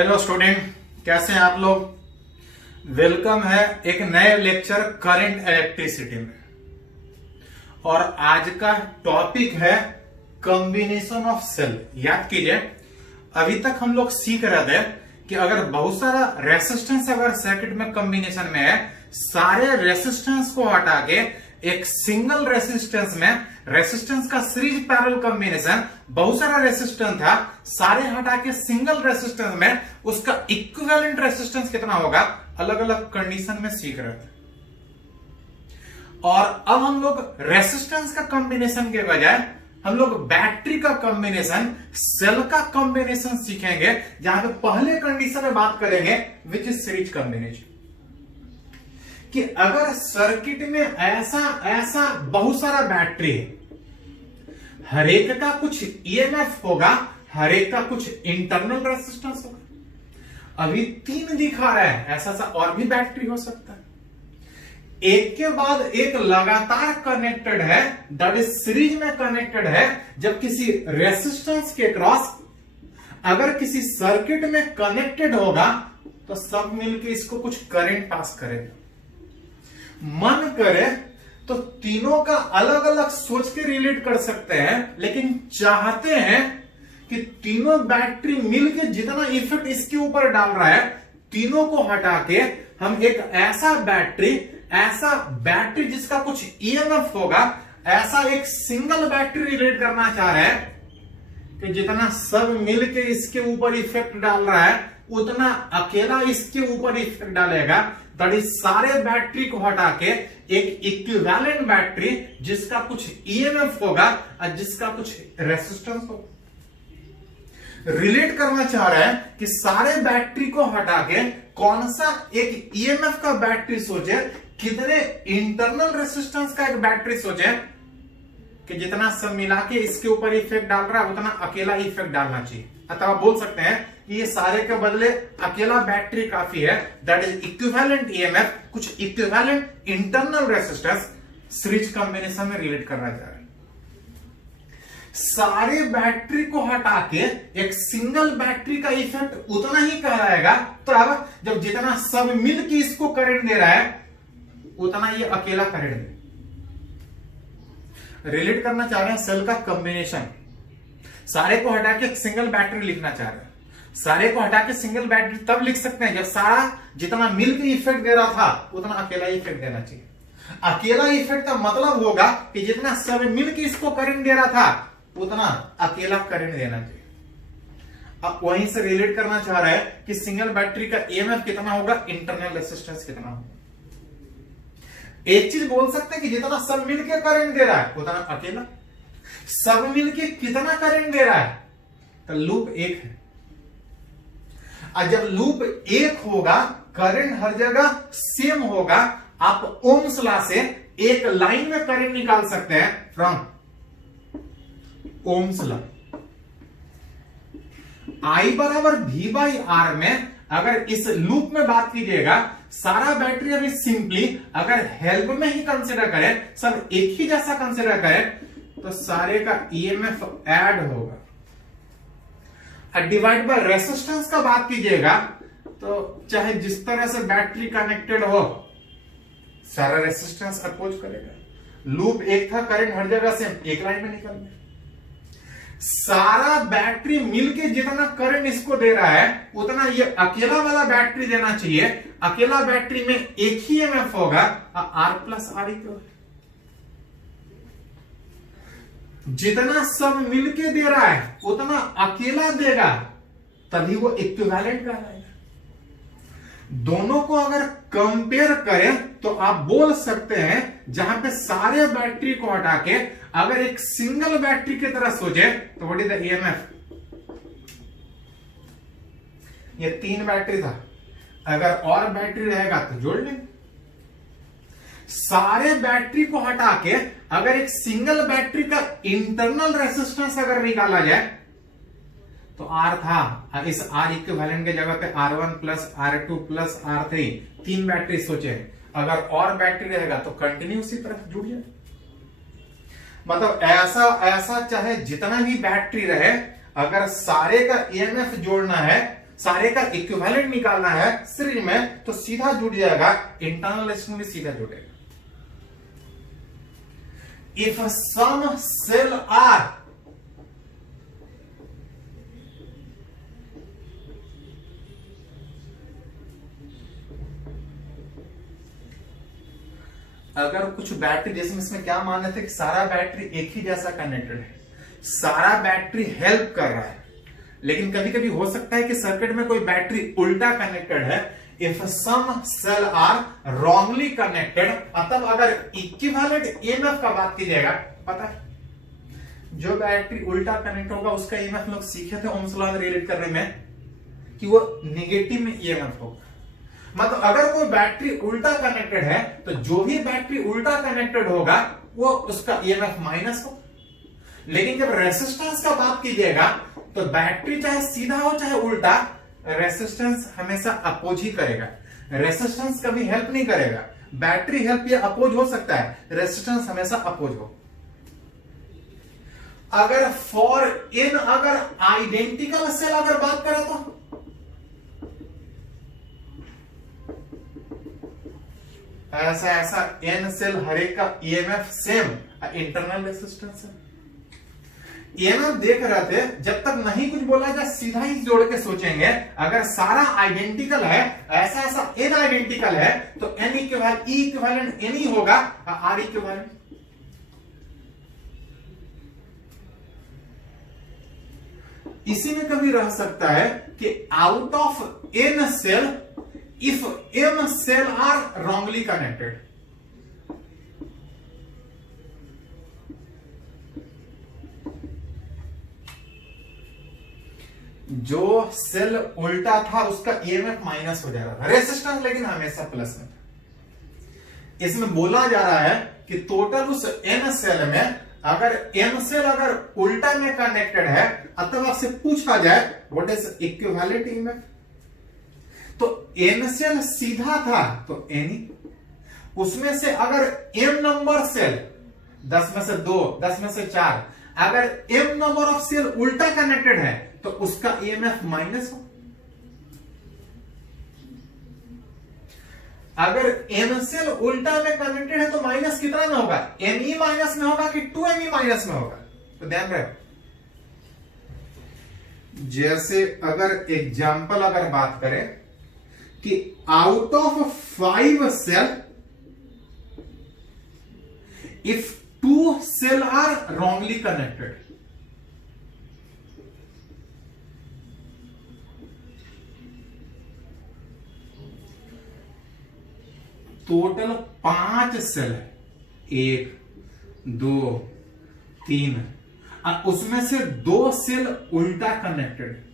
Hello student, कैसे हैं आप लोग। वेलकम है एक नए लेक्चर करंट इलेक्ट्रिसिटी में। और आज का टॉपिक है कॉम्बिनेशन ऑफ सेल। याद कीजिए, अभी तक हम लोग सीख रहे थे कि अगर बहुत सारा रेसिस्टेंस अगर सर्किट में कॉम्बिनेशन में है, सारे रेसिस्टेंस को हटा के एक सिंगल रेसिस्टेंस में रेसिस्टेंस का सीरीज पैरेलल कॉम्बिनेशन, बहुत सारा रेसिस्टेंस था, सारे हटा के सिंगल रेसिस्टेंस में उसका इक्विवेलेंट रेसिस्टेंस कितना होगा, अलग अलग कंडीशन में सीख रहे थे। और अब हम लोग रेसिस्टेंस का कॉम्बिनेशन के बजाय हम लोग बैटरी का कॉम्बिनेशन, सेल का कॉम्बिनेशन सीखेंगे, जहां पे पहले कंडीशन में बात करेंगे विच इज सीरीज कॉम्बिनेशन। कि अगर सर्किट में ऐसा बहुत सारा बैटरी है, हर एक का कुछ ईएमएफ होगा, हर एक का कुछ इंटरनल रेसिस्टेंस होगा। अभी 3 दिखा रहा है, ऐसा और भी बैटरी हो सकता है। एक के बाद एक लगातार कनेक्टेड है, दैट इज सीरीज में कनेक्टेड है। जब किसी रेसिस्टेंस के क्रॉस अगर किसी सर्किट में कनेक्टेड होगा तो सब मिलकर इसको कुछ करंट पास करेगा। मन करे तो तीनों का अलग अलग सोच के रिलेट कर सकते हैं, लेकिन चाहते हैं कि तीनों बैटरी मिलके जितना इफेक्ट इसके ऊपर डाल रहा है, तीनों को हटा के हम एक ऐसा बैटरी जिसका कुछ ईएमएफ होगा, ऐसा एक सिंगल बैटरी रिलेट करना चाह रहे हैं कि जितना सब मिलके इसके ऊपर इफेक्ट डाल रहा है, उतना अकेला इसके ऊपर इफेक्ट डालेगा। तभी सारे बैटरी को हटा के एक इक्विवेलेंट बैटरी जिसका कुछ ईएमएफ होगा और जिसका कुछ रेसिस्टेंस होगा, रिलेट करना चाह रहा है कि सारे बैटरी को हटा के कौन सा एक ईएमएफ का बैटरी सोचे, कितने इंटरनल रेसिस्टेंस का एक बैटरी सोचे कि जितना सब मिला के इसके ऊपर इफेक्ट डाल रहा है उतना अकेला इफेक्ट डालना चाहिए। अतः आप बोल सकते हैं कि ये सारे के बदले अकेला बैटरी काफी है, दैट इज इक्विवेलेंट ईएमएफ, कुछ equivalent internal resistance series combination में रिलेट करना चाह रहे हैं। सारे बैटरी को हटा के एक सिंगल बैटरी का इफेक्ट उतना ही कहलाएगा। तो अब जब जितना सब मिलकर इसको करंट दे रहा है, उतना ये अकेला करंट दे। रिलेट करना चाह रहे हैं सेल का कॉम्बिनेशन। सारे को हटा के एक सिंगल बैटरी लिखना चाह रहे हैं। सारे को हटा के सिंगल बैटरी तब लिख सकते हैं जब सारा जितना मिलकर इफेक्ट दे रहा था उतना अकेला इफेक्ट देना चाहिए। अकेला इफेक्ट का मतलब होगा कि जितना सब मिलकर इसको करंट दे रहा था उतना अकेला करंट देना चाहिए। अब वहीं से रिलेट करना चाह रहा है कि सिंगल बैटरी का ईएमएफ कितना होगा, इंटरनल रेसिस्टेंस कितना होगा। एक चीज बोल सकते हैं कि जितना सब मिलकर करंट दे रहा है उतना अकेला। सब मिलके कितना करंट दे रहा है, तो लूप 1 है। और जब लूप 1 होगा, करंट हर जगह सेम होगा। आप ओम्स लॉ से एक लाइन में करंट निकाल सकते हैं फ्रॉम ओम्स लॉ। I बराबर V बाई आर में अगर इस लूप में बात कीजिएगा, सारा बैटरी अभी सिंपली अगर हेल्प में ही कंसिडर करें, सब एक ही जैसा कंसिडर करें, तो सारे का ईएमएफ ऐड होगा। डिवाइड बाय रेसिस्टेंस का बात कीजिएगा तो चाहे जिस तरह से बैटरी कनेक्टेड हो, सारा रेसिस्टेंस अपोज करेगा। लूप 1 था, करंट हर जगह से एक लाइन में निकल गया। सारा बैटरी मिलके जितना करंट इसको दे रहा है उतना ये अकेला वाला बैटरी देना चाहिए। अकेला बैटरी में एक ही ईएमएफ होगा, आर प्लस आर इक्वल। जितना सब मिलके दे रहा है उतना अकेला देगा, तभी वो इक्विवेलेंट कहलाएगा। दोनों को अगर कंपेयर करें तो आप बोल सकते हैं, जहां पे सारे बैटरी को हटा के अगर एक सिंगल बैटरी की तरह सोचे तो व्हाट इज द ईएमएफ। ये 3 बैटरी था, अगर और बैटरी रहेगा तो जोड़ लेंगे। सारे बैटरी को हटा के अगर एक सिंगल बैटरी का इंटरनल रेसिस्टेंस अगर निकाला जाए तो आर था, इस आर इक्विवेलेंट के जगह पे R1 plus R2 plus R3, 3 battery सोचे। अगर और बैटरी रहेगा तो कंटिन्यू उसी तरह जुड़ जाए। मतलब ऐसा चाहे जितना भी बैटरी रहे, अगर सारे का ईएमएफ जोड़ना है, सारे का इक्विवेलेंट निकालना है सीरीज में, तो सीधा जुड़ जाएगा, इंटरनल रेजिस्टेंस भी सीधा जुड़ेगा। इफ सम सेल आर अगर कुछ बैटरी, जैसे इसमें क्या मान रहे थे कि सारा बैटरी एक ही जैसा कनेक्टेड है, सारा बैटरी हेल्प कर रहा है, लेकिन कभी कभी हो सकता है कि सर्किट में कोई बैटरी उल्टा कनेक्टेड है। If some cell are wrongly connected, मतलब अगर इक्विवेलेंट ईएमएफ का बात कीजिएगा, पता है जो बैटरी उल्टा कनेक्ट होगा उसका ईएमएफ लोग सीखे थे ओम्स लॉ में रिलेट करने में कि वो नेगेटिव में ईएमएफ होगा। मतलब अगर कोई बैटरी उल्टा कनेक्टेड है तो जो भी बैटरी उल्टा कनेक्टेड होगा वो उसका ईएमएफ माइनस हो। लेकिन जब रेसिस्टेंस का बात कीजिएगा तो बैटरी चाहे सीधा हो चाहे उल्टा, रेसिस्टेंस हमेशा अपोज ही करेगा, रेसिस्टेंस कभी हेल्प नहीं करेगा। बैटरी हेल्प या अपोज हो सकता है, रेसिस्टेंस हमेशा अपोज हो। अगर फॉर इन अगर आइडेंटिकल सेल अगर बात करें तो ऐसा ऐसा एन सेल हर एक का ईएमएफ सेम, इंटरनल रेसिस्टेंस है। ईएमएफ देख रहे थे, जब तक नहीं कुछ बोला जाए सीधा ही जोड़ के सोचेंगे। अगर सारा आइडेंटिकल है, ऐसा ऐसा एन आइडेंटिकल है, तो n equivalent E equivalent n ही होगा, आर इक्विवेलेंट। इसी में कभी रह सकता है कि out of N cell if m cell are wrongly connected, जो सेल उल्टा था उसका ईएमएफ माइनस हो जा रहा था, रेसिस्टेंस लेकिन हमेशा प्लस में था। इसमें बोला जा रहा है कि टोटल उस n सेल में अगर m सेल अगर उल्टा में कनेक्टेड है, अतः आपसे पूछा जाए व्हाट इज इक्विवेलेंट ईएमएफ, तो n सेल सीधा था तो n, उसमें से अगर m नंबर सेल 10 में से 2, 10 में से 4, अगर m नंबर ऑफ सेल उल्टा कनेक्टेड है तो उसका ईएमएफ माइनस हो। अगर m सेल उल्टा में कनेक्टेड है तो माइनस कितना में होगा, me माइनस में होगा कि 2me माइनस में होगा। तो ध्यान रहे, जैसे अगर एग्जाम्पल अगर बात करें कि out of 5 cell if 2 cell are wrongly connected, total 5 cell है, 1 2 3, उसमें से 2 सेल उल्टा कनेक्टेड।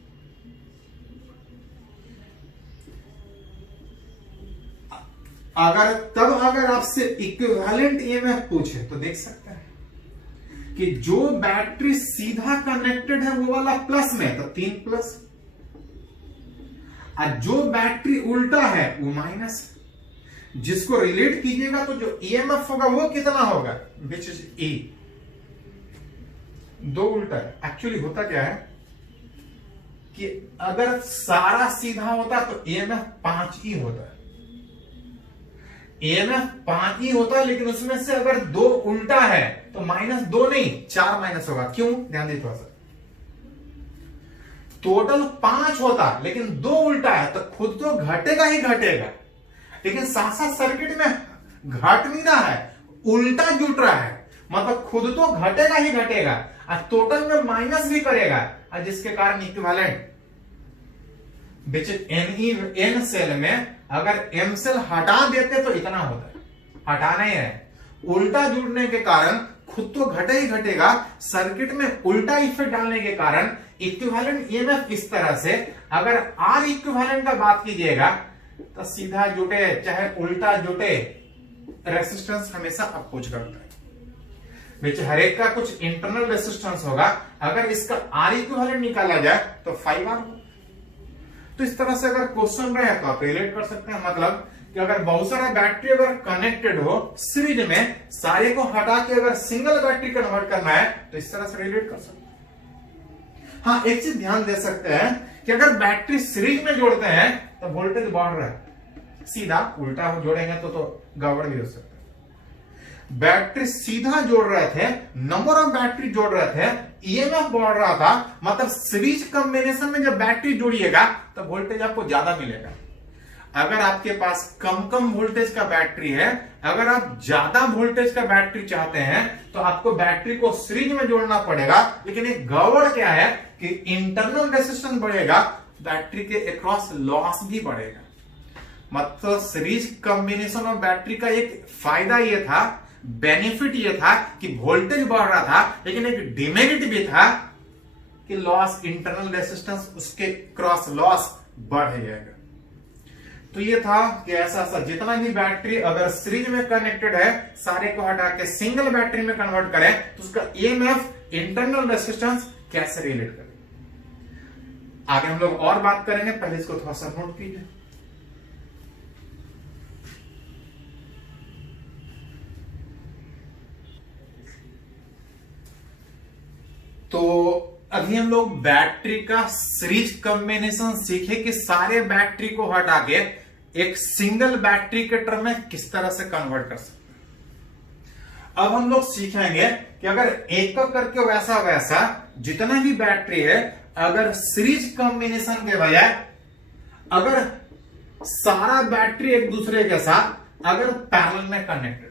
अगर आपसे इक्विवेलेंट ईएमएफ पूछे तो देख सकते हैं कि जो बैटरी सीधा कनेक्टेड है वो वाला प्लस में, तो 3 प्लस, और जो बैटरी उल्टा है वो माइनस। जिसको रिलेट कीजिएगा तो जो ईएमएफ होगा वो कितना होगा, विच इज ई, 2 उल्टा है। एक्चुअली होता क्या है कि अगर सारा सीधा होता तो ईएमएफ 5 ही होता है, ईएमएफ 5 ही होता है, लेकिन उसमें से अगर 2 उल्टा है तो -2 नहीं 4 माइनस होगा। क्यों, ध्यान दीजिए थोड़ा सा, टोटल 5 होता लेकिन 2 उल्टा है तो खुद तो घटेगा ही घटेगा, लेकिन साथ साथ सर्किट में घट नहीं रहा है, उल्टा जुट रहा है, मतलब खुद तो घटेगा ही घटेगा और टोटल में माइनस भी करेगा, और जिसके कारण इक्विवेलेंट विच एन सेल में अगर m सेल हटा देते तो इतना होता है, हटाना ही है। उल्टा जुड़ने के कारण खुद तो घटे ही घटेगा, सर्किट में उल्टा इफेक्ट डालने के कारण इक्विवेलेंट ईएमएफ इस तरह से। अगर R इक्विवेलेंट का बात कीजिएगा तो सीधा जुटे चाहे उल्टा जुटे, रेसिस्टेंस हमेशा अपोज करता है, विच हर एक का कुछ इंटरनल रेसिस्टेंस होगा। अगर इसका R इक्विवेलेंट निकाला जाए तो 5R। तो इस तरह से अगर क्वेश्चन रहे तो आप रिलेट कर सकते हैं, मतलब कि अगर बहुत सारा बैटरी अगर कनेक्टेड हो सीरीज में, सारे को हटा के अगर सिंगल बैटरी कन्वर्ट करना है तो इस तरह से रिलेट कर सकते हैं। हाँ, एक चीज ध्यान दे सकते हैं कि अगर बैटरी सीरीज में जोड़ते हैं तो वोल्टेज बढ़ रहा है, सीधा उल्टा जोड़ेंगे तो गड़बड़ भी हो सकता है। बैटरी सीधा जोड़ रहे थे, नंबर ऑफ बैटरी जोड़ रहे थे, ईएमएफ बढ़ रहा था, मतलब सीरीज कॉम्बिनेशन में जब बैटरी जोड़िएगा तो वोल्टेज आपको ज्यादा मिलेगा। अगर आपके पास कम वोल्टेज का बैटरी है, अगर आप ज्यादा वोल्टेज का बैटरी चाहते हैं तो आपको बैटरी को सीरीज में जोड़ना पड़ेगा। लेकिन एक गड़बड़ क्या है कि इंटरनल रेजिस्टेंस बढ़ेगा, बैटरी के अक्रॉस लॉस भी बढ़ेगा। मतलब सीरीज कॉम्बिनेशन ऑफ बैटरी का एक फायदा यह था, बेनिफिट यह था कि वोल्टेज बढ़ रहा था, लेकिन एक डिमेरिट भी था कि लॉस, इंटरनल रेजिस्टेंस, उसके क्रॉस लॉस बढ़ जाएगा। तो ये था कि ऐसा जितना भी बैटरी अगर सीरीज में कनेक्टेड है सारे को हटा के सिंगल बैटरी में कन्वर्ट करें तो उसका ईएमएफ, इंटरनल रेजिस्टेंस कैसे रिलेट करें, आगे हम लोग और बात करेंगे। पहले इसको थोड़ा सा नोट कीजिए। तो अभी हम लोग बैटरी का सीरीज कॉम्बिनेशन सीखे कि सारे बैटरी को हटा के एक सिंगल बैटरी के टर्म में किस तरह से कन्वर्ट कर सकते हैं। अब हम लोग सीखेंगे कि अगर एक करके वैसा वैसा जितना भी बैटरी है, अगर सीरीज कॉम्बिनेशन के बजाय अगर सारा बैटरी एक दूसरे के साथ अगर पैरेलल में कनेक्टेड,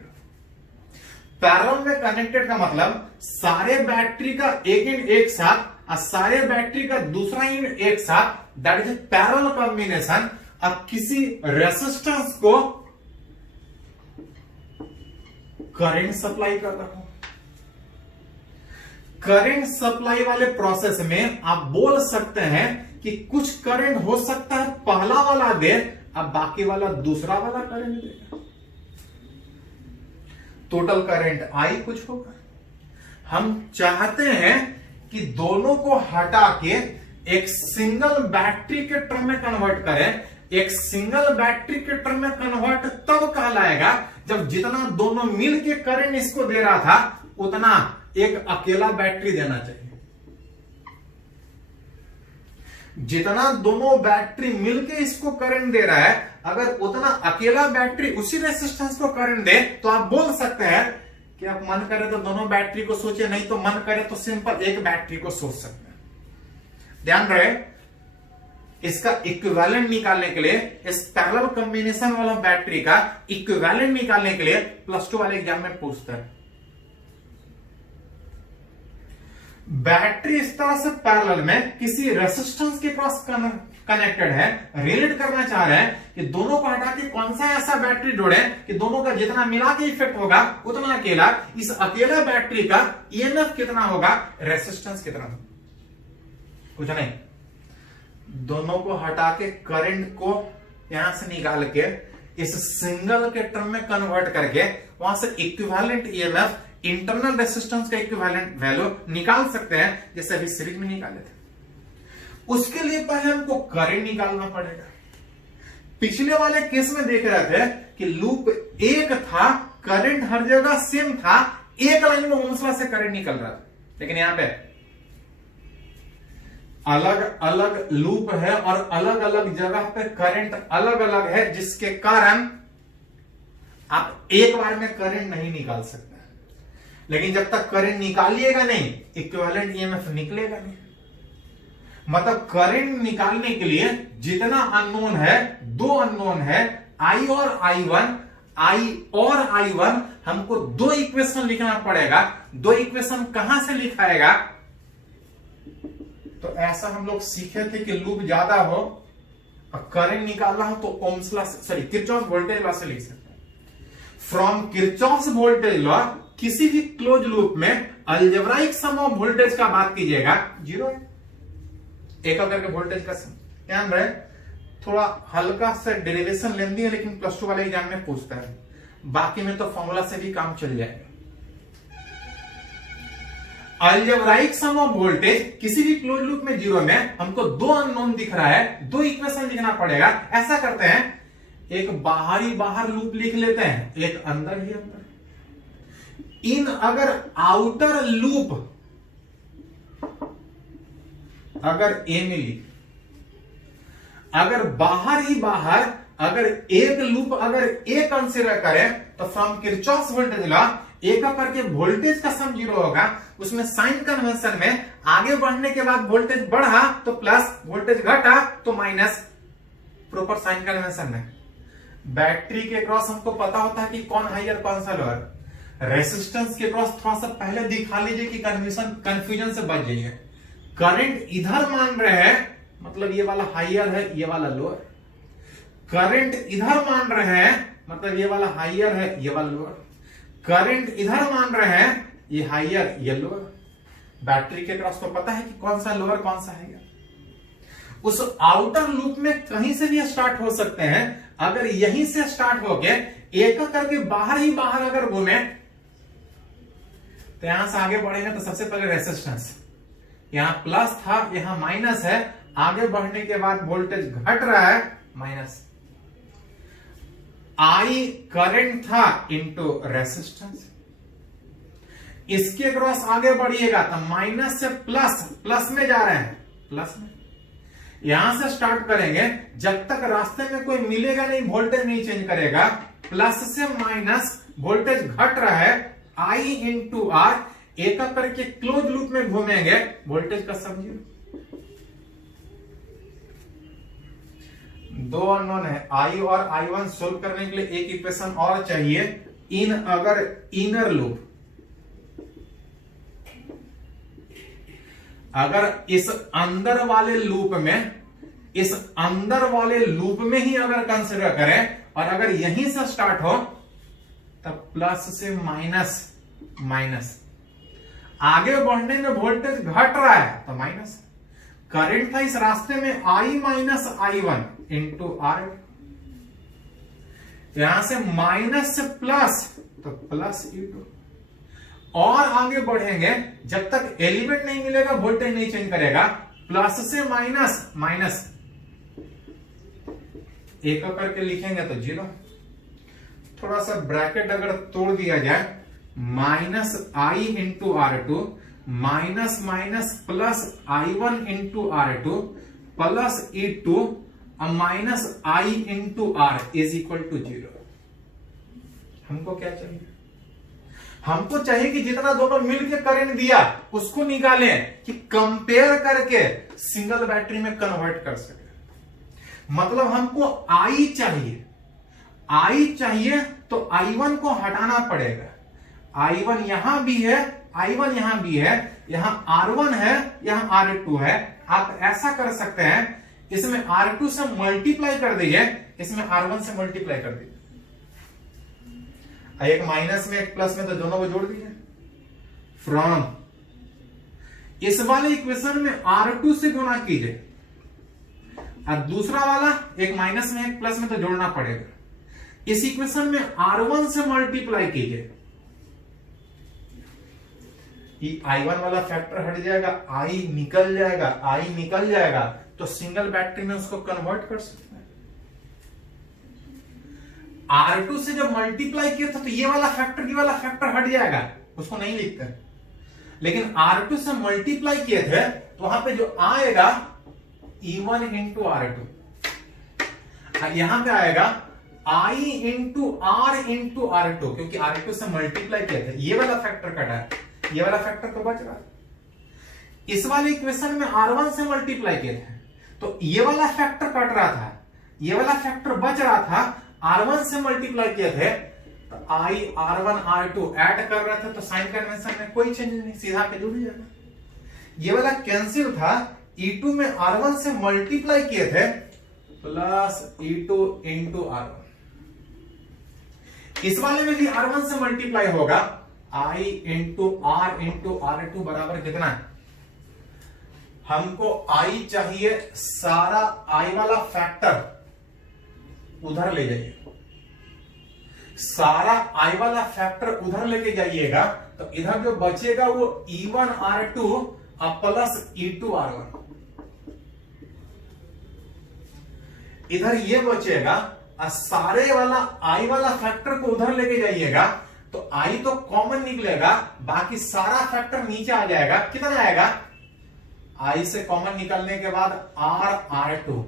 पैरेलल में कनेक्टेड का मतलब सारे बैटरी का एक इंड एक साथ और सारे बैटरी का दूसरा इंड एक साथ, दैट इज पैरेलल कॉम्बिनेशन। अब किसी रेजिस्टेंस को करंट सप्लाई कर रहा हूं, करंट सप्लाई वाले प्रोसेस में आप बोल सकते हैं कि कुछ करंट हो सकता है पहला वाला दे, अब बाकी वाला दूसरा वाला करंट देगा, टोटल करंट आई कुछ होगा। हम चाहते हैं कि दोनों को हटा के एक सिंगल बैटरी के टर्म में कन्वर्ट करें। एक सिंगल बैटरी के टर्म में कन्वर्ट तब कहलाएगा जब जितना दोनों मिल के करंट इसको दे रहा था उतना एक अकेला बैटरी देना चाहिए। जितना दोनों बैटरी मिलके इसको करंट दे रहा है, अगर उतना अकेला बैटरी उसी रेजिस्टेंस को करंट दे तो आप बोल सकते हैं कि आप मन करे तो दोनों बैटरी को सोचे, नहीं तो मन करे तो सिंपल एक बैटरी को सोच सकते हैं। ध्यान रहे, इसका इक्विवेलेंट निकालने के लिए, इस पैरेलल कॉम्बिनेशन वाला बैटरी का इक्विवेलेंट निकालने के लिए +2 वाले एग्जाम में पूछता है। बैटरी इस तरह से पैरेलल में किसी रेजिस्टेंस के क्रॉस कनेक्टेड है, रिलेट करना चाह रहे हैं कि दोनों को हटा के कौन सा ऐसा बैटरी जोड़े कि दोनों का जितना मिला के इफेक्ट होगा उतना अकेला, इस अकेला बैटरी का ईएमएफ कितना होगा, रेजिस्टेंस कितना होगा, कुछ नहीं। दोनों को हटा के करंट को यहां से निकाल के इस सिंगल के टर्म में कन्वर्ट करके वहां से इक्विवेलेंट ईएमएफ, इंटरनल रेजिस्टेंस का इक्विवेलेंट वैल्यू निकाल सकते हैं, जैसे अभी सीरीज में निकाले थे। उसके लिए पहले हमको करंट निकालना पड़ेगा। पिछले वाले केस में देख रहे थे कि लूप एक था, करंट हर जगह सेम था, एक लाइन में ओम्स लॉ से करंट निकल रहा था। लेकिन यहां पे अलग अलग लूप है और अलग अलग जगह पे करंट अलग अलग है, जिसके कारण आप एक बार में करंट नहीं निकाल सकते। लेकिन जब तक करंट निकालिएगा नहीं, इक्विवेलेंट ईएमएफ निकलेगा नहीं। मतलब करंट निकालने के लिए जितना अननोन है, दो अननोन है, आई और I1, आई और I1, हमको दो इक्वेशन लिखना पड़ेगा। दो इक्वेशन कहां से लिखाएगा, तो ऐसा हम लोग सीखे थे कि लूप ज्यादा हो और करंट निकालना हो तो Ohm's law, sorry Kirchhoff voltage law से लिख सकते हैं। फ्रॉम किरचॉफ वोल्टेज लॉ किसी भी क्लोज लूप में अलजेब्राइक सम ऑफ वोल्टेज का बात कीजिएगा, जीरो है। एक करके वोल्टेज का सम, ध्यान रहे, थोड़ा हल्का सा डेरिवेशन लेंदी है, लेकिन +2 वाले एग्जाम में पूछता है। बाकी में तो फॉर्मूला से भी काम चल जाएगा। अलजेब्राइक सम ऑफ वोल्टेज किसी भी क्लोज लूप में जीरो में हमको दो अननोन दिख रहा है, दो इक्वेशन लिखना पड़ेगा। ऐसा करते हैं, एक बाहरी बाहर लूप लिख लेते हैं, एक अंदर ही अंदर। इन अगर आउटर लूप अगर ए मिली अगर बाहर ही बाहर अगर एक लूप अगर ए कंसीडर करें तो from Kirchhoff's voltage law A का करके वोल्टेज का सम 0 होगा। उसमें साइन कन्वेंशन में आगे बढ़ने के बाद वोल्टेज बढ़ा तो प्लस, वोल्टेज घटा तो माइनस, प्रॉपर साइन कन्वेंशन में। बैटरी के क्रॉस हमको पता होता है कि कौन हाइयर कौन सा लोअर। रेसिस्टेंस के क्रॉस थोड़ा सा पहले दिखा लीजिए कि कंफ्यूजन से बच जाइए। करंट इधर मान रहे हैं मतलब ये वाला हाइयर है, ये वाला लोअर। करंट इधर मान रहे हैं मतलब ये वाला हाइयर है, ये वाला लोअर। करंट इधर मान रहे हैं, ये हाइयर, ये लोअर। बैटरी के क्रॉस को पता है कि कौन सा लोअर कौन सा हाइयर। उस आउटर लूप में कहीं से भी स्टार्ट हो सकते हैं। अगर यहीं से स्टार्ट होके एक करके बाहर ही बाहर अगर घूमे तो यहां से आगे बढ़ेंगे तो सबसे पहले रेसिस्टेंस, यहां प्लस था यहां माइनस है, आगे बढ़ने के बाद वोल्टेज घट रहा है माइनस। आई करंट था इनटू रेसिस्टेंस। इसके क्रॉस आगे बढ़िएगा तो माइनस से प्लस, प्लस में जा रहे हैं, प्लस में। यहां से स्टार्ट करेंगे, जब तक रास्ते में कोई मिलेगा नहीं वोल्टेज नहीं चेंज करेगा। प्लस से माइनस, वोल्टेज घट रहा है, आई इंटू आर, एक करके क्लोज लूप में घूमेंगे, वोल्टेज का सम 0। दो अननोन है, आई और I1 सोल्व करने के लिए एक इक्वेशन और चाहिए। इन अगर इनर लूप, अगर इस अंदर वाले लूप में, इस अंदर वाले लूप में ही अगर कंसीडर करें और अगर यहीं से स्टार्ट हो तब प्लस से माइनस, माइनस, आगे बढ़ने में वोल्टेज घट रहा है तो माइनस। करंट था इस रास्ते में I minus I1 into are. यहां से माइनस से प्लस तो प्लस E2। और आगे बढ़ेंगे जब तक एलिमेंट नहीं मिलेगा वोल्टेज नहीं चेंज करेगा। प्लस से माइनस, माइनस, एक करके लिखेंगे तो 0। थोड़ा सा ब्रैकेट अगर तोड़ दिया जाए, minus I into R2 minus minus plus I1 into R2 plus E2 minus I into R is equal to 0। हमको क्या चाहिए? हमको चाहिए कि जितना दोनों मिलकर करंट दिया उसको निकालें कि कंपेयर करके सिंगल बैटरी में कन्वर्ट कर सके। मतलब हमको I चाहिए, I चाहिए तो I1 को हटाना पड़ेगा। I1 यहां भी है, I1 यहां भी है, यहां R1 है, यहां R2 है। आप ऐसा कर सकते हैं, इसमें R2 से मल्टीप्लाई कर दीजिए, इसमें R1 से मल्टीप्लाई कर दीजिए। एक माइनस में एक प्लस में तो दोनों को जोड़ दीजिए। फ्रॉम इस वाले इक्वेशन में R2 से गुणा कीजिए और दूसरा वाला एक माइनस में एक प्लस में तो जोड़ना पड़ेगा। इस इक्वेशन में R1 से मल्टीप्लाई कीजिए, I1 वाला फैक्टर हट जाएगा, I निकल जाएगा, I निकल जाएगा तो सिंगल बैटरी में उसको कन्वर्ट कर सकते हैं। R2 से जब मल्टीप्लाई किया था तो ये वाला फैक्टर हट जाएगा, उसको नहीं लिखते। लेकिन R2 से मल्टीप्लाई किए थे तो वहां पे जो आएगा E1 इंटू R2, यहां पे आएगा I into R into R2, क्योंकि R2 से मल्टीप्लाई किए थे। ये वाला फैक्टर कटा है, ये वाला फैक्टर तो बच रहा। इस वाले इक्वेशन में R1 से मल्टीप्लाई किए थे तो ये वाला फैक्टर कट रहा था, ये वाला फैक्टर बच रहा था। R1 से मल्टीप्लाई किए थे तो I R1 R2 ऐड कर रहे थे तो साइन कन्वेंशन में कोई चेंज नहीं, सीधा पे जुड़ जाएगा। ये वाला कैंसिल था, E2 में R1 से मल्टीप्लाई किए थे प्लस E2 इंटू R1। इस वाले में भी R1 से मल्टीप्लाई होगा, I into R into R2 बराबर कितना है? हमको I चाहिए, सारा I वाला फैक्टर उधर ले जाइए, सारा I वाला फैक्टर उधर लेके जाइएगा तो इधर जो बचेगा वो E1 R2 plus E2 R1। इधर ये बचेगा और सारे वाला I वाला फैक्टर को उधर लेके जाइएगा तो I तो कॉमन निकलेगा, बाकी सारा फैक्टर नीचे आ जाएगा। कितना आएगा? I से कॉमन निकलने के बाद R R2,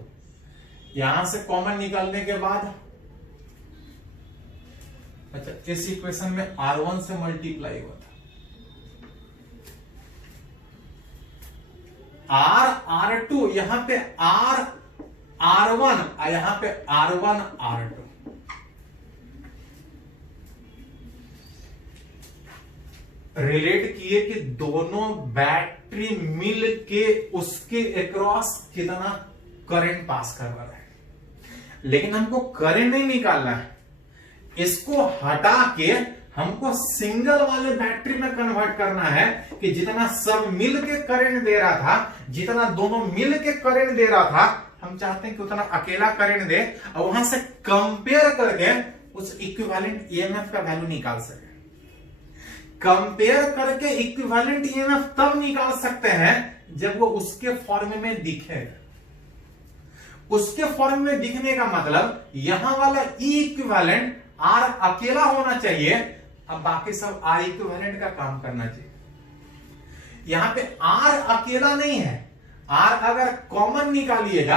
यहां से कॉमन निकालने के बाद, अच्छा इस इक्वेशन में R1 से मल्टीप्लाई होता, R2, यहां पे R1, यहां पे R1 R2। रिलेट किए कि दोनों बैटरी मिल के उसके अक्रॉस कितना करंट पास कर रहा है, लेकिन हमको करंट नहीं निकालना है, इसको हटा के हमको सिंगल वाले बैटरी में कन्वर्ट करना है कि जितना सब मिल के करंट दे रहा था, जितना दोनों मिल के करंट दे रहा था, हम चाहते हैं कि उतना अकेला करंट दे और वहां से कंपेयर करके उस इक्विवेलेंट ईएमएफ का वैल्यू निकाल सके। कंपेयर करके इक्विवेलेंट ईएमएफ तब निकाल सकते हैं जब वो उसके फॉर्म में दिखे। उसके फॉर्म में दिखने का मतलब यहां वाला ई इक्विवेलेंट आर अकेला होना चाहिए, अब बाकी सब आर इक्विवेलेंट का काम करना चाहिए। यहां पे आर अकेला नहीं है, आर अगर कॉमन निकालिएगा,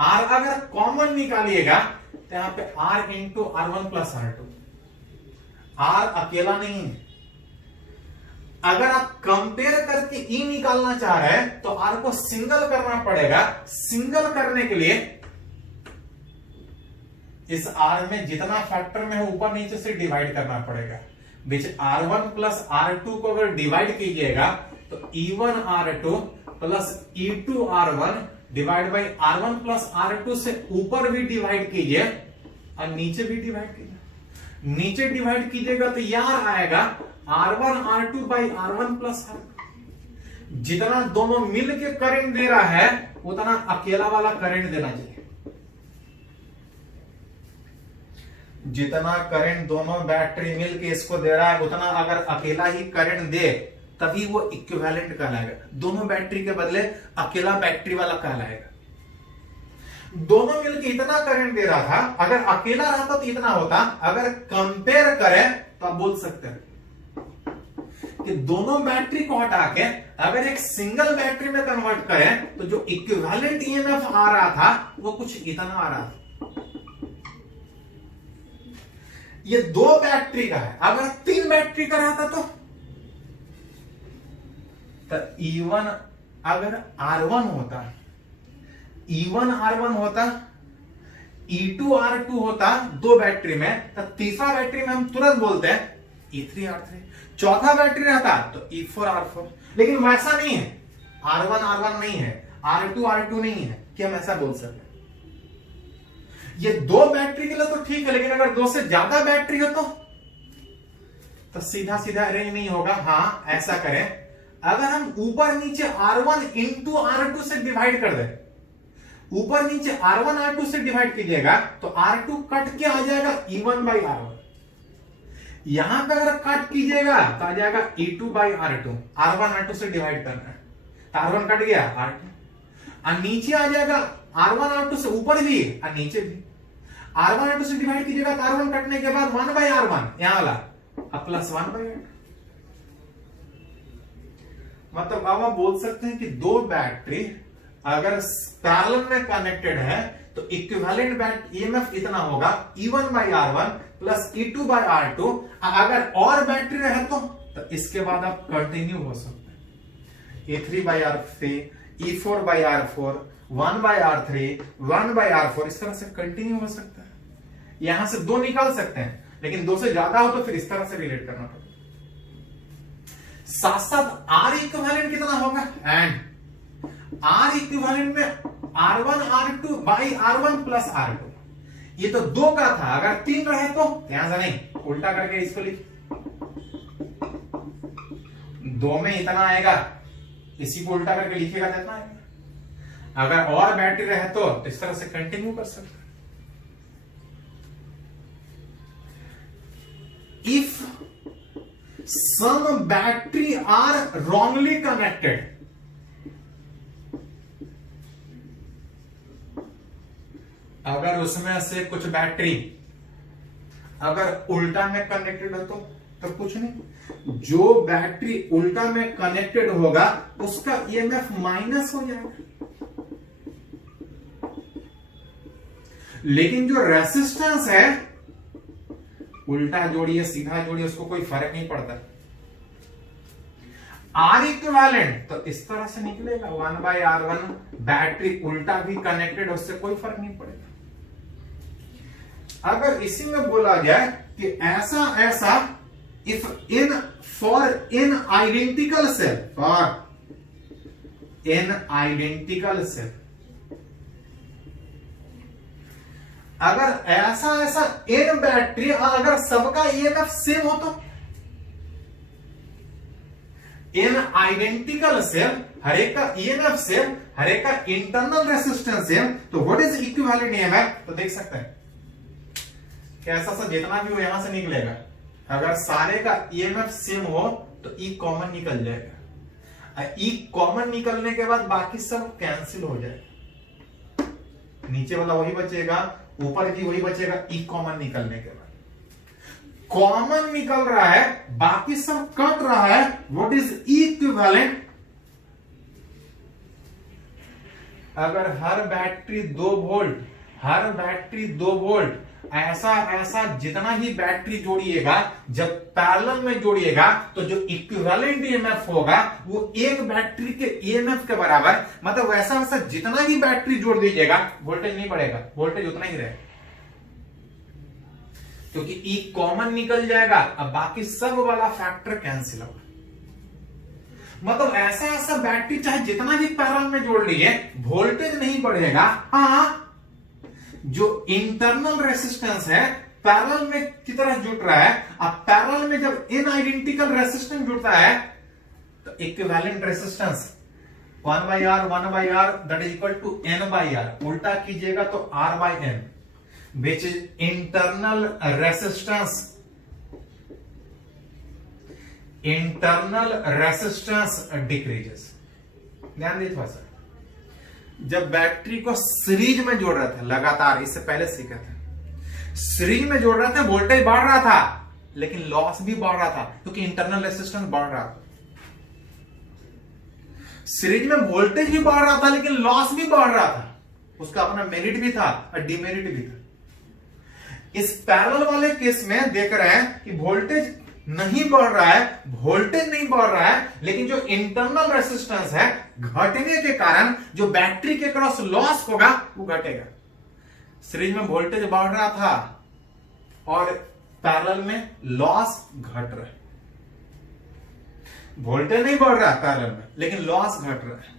आर अगर कॉमन निकालिएगा तो यहां पे are into R1 plus R2, are अकेला नहीं है। अगर आप कंपेयर करके ई निकालना चाह रहे हैं तो आर को सिंगल करना पड़ेगा। सिंगल करने के लिए इस आर में जितना फैक्टर में है ऊपर नीचे से डिवाइड करना पड़ेगा। बीच R1 प्लस R2 को अगर डिवाइड कीजिएगा तो E1 R2 plus E2 R1 divide by R1 plus R2 से ऊपर भी डिवाइड कीजिए और नीचे भी डिवाइड कीजिए। नीचे डिवाइड कीजिएगा तो यार आएगा R1 R2 by R1 plus R2। जितना दोनों मिल के करंट दे रहा है उतना अकेला वाला करंट देना चाहिए। जितना करंट दोनों बैटरी मिल के इसको दे रहा है उतना अगर अकेला ही करंट दे तभी वो इक्विवेलेंट कहलाएगा। दोनों बैटरी के बदले अकेला बैटरी वाला कहलाएगा। दोनों मिलके इतना करंट दे रहा था, अगर अकेला रहता तो इतना होता। अगर कंपेयर करें तो आप बोल सकते हैं कि दोनों बैटरी को हटा के अगर एक सिंगल बैटरी में कन्वर्ट करें तो जो इक्विवेलेंट ईएमएफ आ रहा था वो कुछ इतना आ रहा था। ये दो बैटरी का है, अगर तीन बैटरी का रहता तो E1 अगर R1 होता, E1 R1 होता, E2 R2 होता दो बैटरी में, तो तीसरा बैटरी में हम तुरंत बोलते हैं E3 R3। चौथा बैटरी रहता तो E4 R4, लेकिन वैसा नहीं है। R1 R1 नहीं है, R2 R2 नहीं है कि हम ऐसा बोल सकते। ये दो बैटरी के लिए तो ठीक है, लेकिन अगर दो से ज्यादा बैटरी हो तो सीधा सीधा अरेंज नहीं होगा। हाँ ऐसा करें, अगर हम ऊपर नीचे R1 इंटू R2 से डिवाइड कर दें, ऊपर नीचे R1 R2 से डिवाइड कीजिएगा तो R2 कट के आ जाएगा E1 बाई R1। यहां पे अगर कट कीजिएगा तो आ जाएगा E2 by R2। R1 R2 से डिवाइड करना है तो R1 कट गया R2, और नीचे आ जाएगा R1 R2 से ऊपर भी और नीचे भी। R1 R2 से डिवाइड कीजिएगा तो R1 कटने के बाद 1 बाई R1 यहां वाला अब प्लस 1 बाई R2। मतलब अब आप बोल सकते हैं कि दो बैटरी अगर पैरेलल में कनेक्टेड है तो इक्विवेलेंट बैट ईएमएफ इतना होगा E1 by R1 plus E2 by R2। अगर और बैटरी रहे तो इसके बाद आप कंटिन्यू हो सकते हैं E3 by R3, E4 by R4, 1 by R3, 1 by R4, इस तरह से कंटिन्यू हो सकता है। यहां से दो निकाल सकते हैं, लेकिन दो से ज्यादा हो तो फिर इस तरह से रिलेट करना पड़ेगा। साथ साथ R इक्विवेलेंट कितना होगा, एंड R इक्विवेलेंट में R1 R2 by R1 plus R2। ये तो दो का था, अगर तीन रहे तो ध्यान से नहीं, उल्टा करके इसको लिख, दो में इतना आएगा, इसी को उल्टा करके लिखेगा तो इतना आएगा। अगर और बैटरी रहे तो इस तरह से कंटिन्यू कर सकते। If some battery are wrongly connected, अगर उसमें से कुछ बैटरी अगर उल्टा में कनेक्टेड हो तो कुछ नहीं, जो बैटरी उल्टा में कनेक्टेड होगा उसका ईएमएफ माइनस हो जाएगा। लेकिन जो रेसिस्टेंस है उल्टा जोड़िए सीधा जोड़िए उसको कोई फर्क नहीं पड़ता। आर इक्विवेलेंट तो इस तरह से निकलेगा 1/R1, बैटरी उल्टा भी कनेक्टेड उससे कोई फर्क नहीं पड़ेगा। अगर इसी में बोला जाए कि ऐसा ऐसा if n for n identical cell, for n identical cell, अगर ऐसा ऐसा इन बैटरी अगर सबका ईएमएफ सेम हो तो इन आइडेंटिकल सेल हर एक का ईएमएफ सेम, हर एक का इंटरनल रेसिस्टेंस सेम, तो व्हाट इज इक्विवेलेंट ईएमएफ? तो देख सकते हैं कि ऐसा सा जितना भी हो यहां से निकलेगा। अगर सारे का ईएमएफ सेम हो तो ई कॉमन निकल जाएगा। ई कॉमन निकलने के बाद बाकी सब कैंसिल हो जाएगा, नीचे वाला वही बचेगा, ऊपर भी वही बचेगा। ई कॉमन निकलने के बाद कॉमन निकल रहा है, बाकी सब कट रहा है। What is equivalent? अगर हर बैटरी 2 वोल्ट, हर बैटरी 2 वोल्ट, ऐसा ऐसा जितना ही बैटरी जोड़िएगा, जब पैरेलल में जोड़िएगा तो जो इक्विवेलेंट ईएमएफ होगा वो एक बैटरी के ईएमएफ के बराबर, मतलब वैसा वैसा जितना ही बैटरी जोड़ दीजिएगा वोल्टेज नहीं बढ़ेगा, वोल्टेज उतना ही रहेगा, क्योंकि ई कॉमन निकल जाएगा। अब बाकी सब वाला फैक्टर कैंसिल होगा। मतलब ऐसा ऐसा बैटरी चाहे जितना भी पैरेलल में जोड़ लीजिए वोल्टेज नहीं बढ़ेगा। हाँ, जो इंटरनल रेसिस्टेंस है पैरेलल में की तरह जुट रहा है। अब पैरेलल में जब इन आइडेंटिकल रेसिस्टेंस जुड़ता है तो equivalent resistance 1/R that is equal to N/R, उल्टा कीजिएगा तो R/N, which is internal resistance decreases। ध्यान दीजिए थोड़ा सा, जब बैटरी को सीरीज में जोड़ रहा था लगातार, इससे पहले सीखा था, सीरीज में जोड़ रहा था, वोल्टेज बढ़ रहा था लेकिन लॉस भी बढ़ रहा था क्योंकि इंटरनल रेसिस्टेंस बढ़ रहा था। सीरीज में वोल्टेज भी बढ़ रहा था लेकिन लॉस भी बढ़ रहा था, उसका अपना मेरिट भी था और डिमेरिट भी था। इस पैरेलल वाले केस में देख रहे हैं कि वोल्टेज नहीं बढ़ रहा है, वोल्टेज नहीं बढ़ रहा है, लेकिन जो इंटरनल रेसिस्टेंस है घटने के कारण जो बैटरी के क्रॉस लॉस होगा वो घटेगा। सीरीज में वोल्टेज बढ़ रहा था और पैरेलल में लॉस घट रहा है। वोल्टेज नहीं बढ़ रहा है पैरेलल में लेकिन लॉस घट रहा है।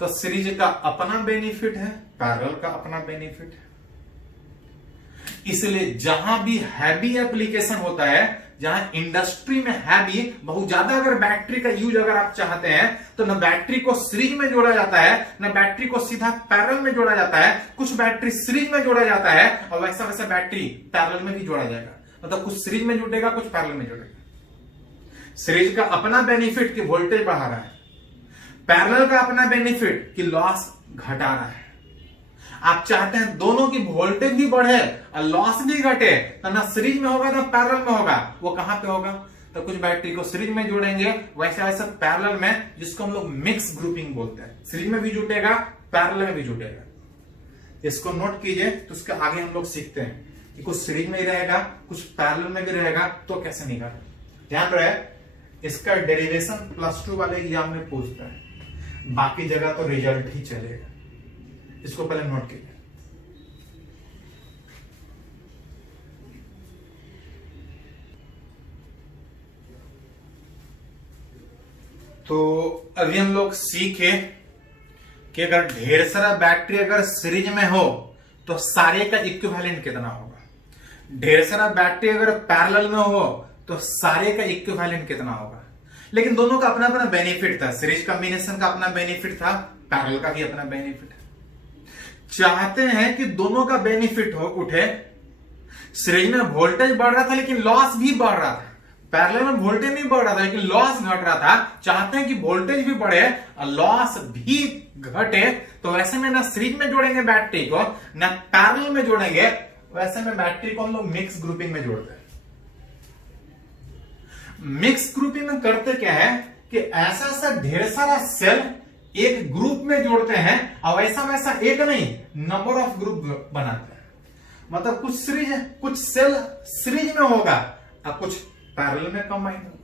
तो सीरीज का अपना बेनिफिट है, पैरेलल का अपना बेनिफिट है। इसलिए जहां भी हैवी एप्लीकेशन होता है, जहां इंडस्ट्री में हैवी बहुत ज्यादा अगर बैटरी का यूज अगर आप चाहते हैं तो न बैटरी को सीरीज में जोड़ा जाता है न बैटरी को सीधा पैरेलल में जोड़ा जाता है। कुछ बैटरी सीरीज में जोड़ा जाता है और वैसा वैसा बैटरी पैरेलल में भी जोड़ा जाएगा, मतलब कुछ सीरीज में जुटेगा कुछ पैरेलल में जुटेगा। सीरीज का अपना बेनिफिट कि वोल्टेज बढ़ा रहा है, पैरेलल का अपना बेनिफिट कि लॉस घटा रहा है। आप चाहते हैं दोनों की वोल्टेज भी बढ़े और लॉस भी घटे, तो ना सीरीज में होगा ना पैरेलल में होगा। वो कहां पे होगा? तो कुछ बैटरी को सीरीज में जोड़ेंगे, वैसे वैसे पैरेलल में, जिसको हम लोग मिक्स ग्रुपिंग बोलते हैं। सीरीज में भी जुटेगा, पैरेलल में भी जुटेगा। इसको नोट कीजिए, तो उसके आगे हम लोग सीखते हैं कि कुछ सीरीज में ही रहेगा कुछ पैरेलल में भी रहेगा, तो कैसे निकालें। ध्यान रहे, इसका डेरिवेशन +2 वाले एग्जाम में पूछता है, बाकी जगह तो रिजल्ट ही चलेगा। इसको पहले नोट कीजिए। तो अभी हम लोग सीखे कि अगर ढेर सारा बैटरी अगर सीरीज में हो तो सारे का इक्विवेलेंट कितना होगा, ढेर सारा बैटरी अगर पैरेलल में हो तो सारे का इक्विवेलेंट कितना होगा। लेकिन दोनों का अपना अपना बेनिफिट था, सीरीज कॉम्बिनेशन का अपना बेनिफिट था, पैरेलल का भी अपना बेनिफिट है। चाहते हैं कि दोनों का बेनिफिट हो उठे। सीरीज में वोल्टेज बढ़ रहा था लेकिन लॉस भी बढ़ रहा था, पैरेलल में वोल्टेज नहीं बढ़ रहा था लेकिन लॉस घट रहा था। चाहते हैं कि वोल्टेज भी बढ़े और लॉस भी घटे, तो वैसे में ना सीरीज में जोड़ेंगे बैटरी को ना पैरेलल में जोड़ेंगे, वैसे में बैटरी को हम लोग मिक्स ग्रुपिंग में जोड़ते हैं। मिक्स ग्रुपिंग में करते क्या है कि ऐसा ऐसा ढेर सारा सेल एक ग्रुप में जोड़ते हैं और वैसा वैसा एक नहीं नंबर ऑफ ग्रुप बनाते हैं। मतलब कुछ सीरीज है, कुछ सेल सीरीज में होगा और कुछ पैरेलल में कंबाइन होगा।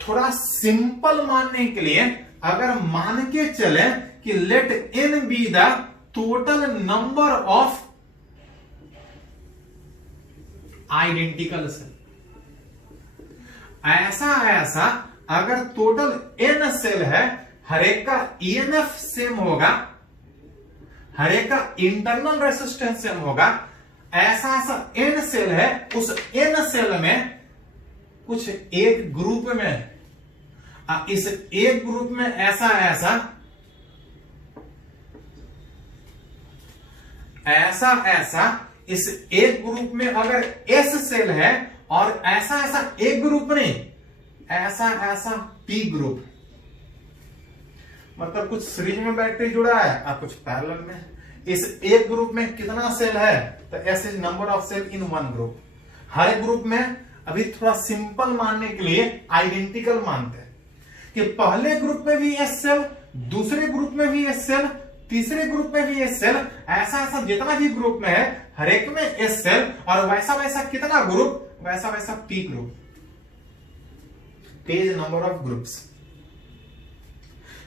थोड़ा सिंपल मानने के लिए अगर मान के चले कि let n be the total number of identical cell, ऐसा अगर टोटल n सेल है, हर एक का ईएमएफ सेम होगा, हर एक का इंटरनल रेसिस्टेंस सेम होगा, ऐसा n सेल है, उस n सेल में कुछ एक ग्रुप में, इस एक ग्रुप में ऐसा इस एक ग्रुप में अगर s सेल है और ऐसा एक ग्रुप नहीं, ऐसा p ग्रुप, मतलब कुछ सीरीज में बैटरी जुड़ा है और कुछ पैरेलल में। इस एक ग्रुप में कितना सेल है, तो s is number of cell in one group. हर ग्रुप में अभी थोड़ा सिंपल मानने के लिए आइडेंटिकल मानते हैं कि पहले ग्रुप में भी s सेल, दूसरे ग्रुप में भी s सेल, तीसरे ग्रुप में भी s सेल, ऐसा जितना भी ग्रुप में है हर एक में s सेल, और वैसा कितना ग्रुप, वैसा p group, page number of groups.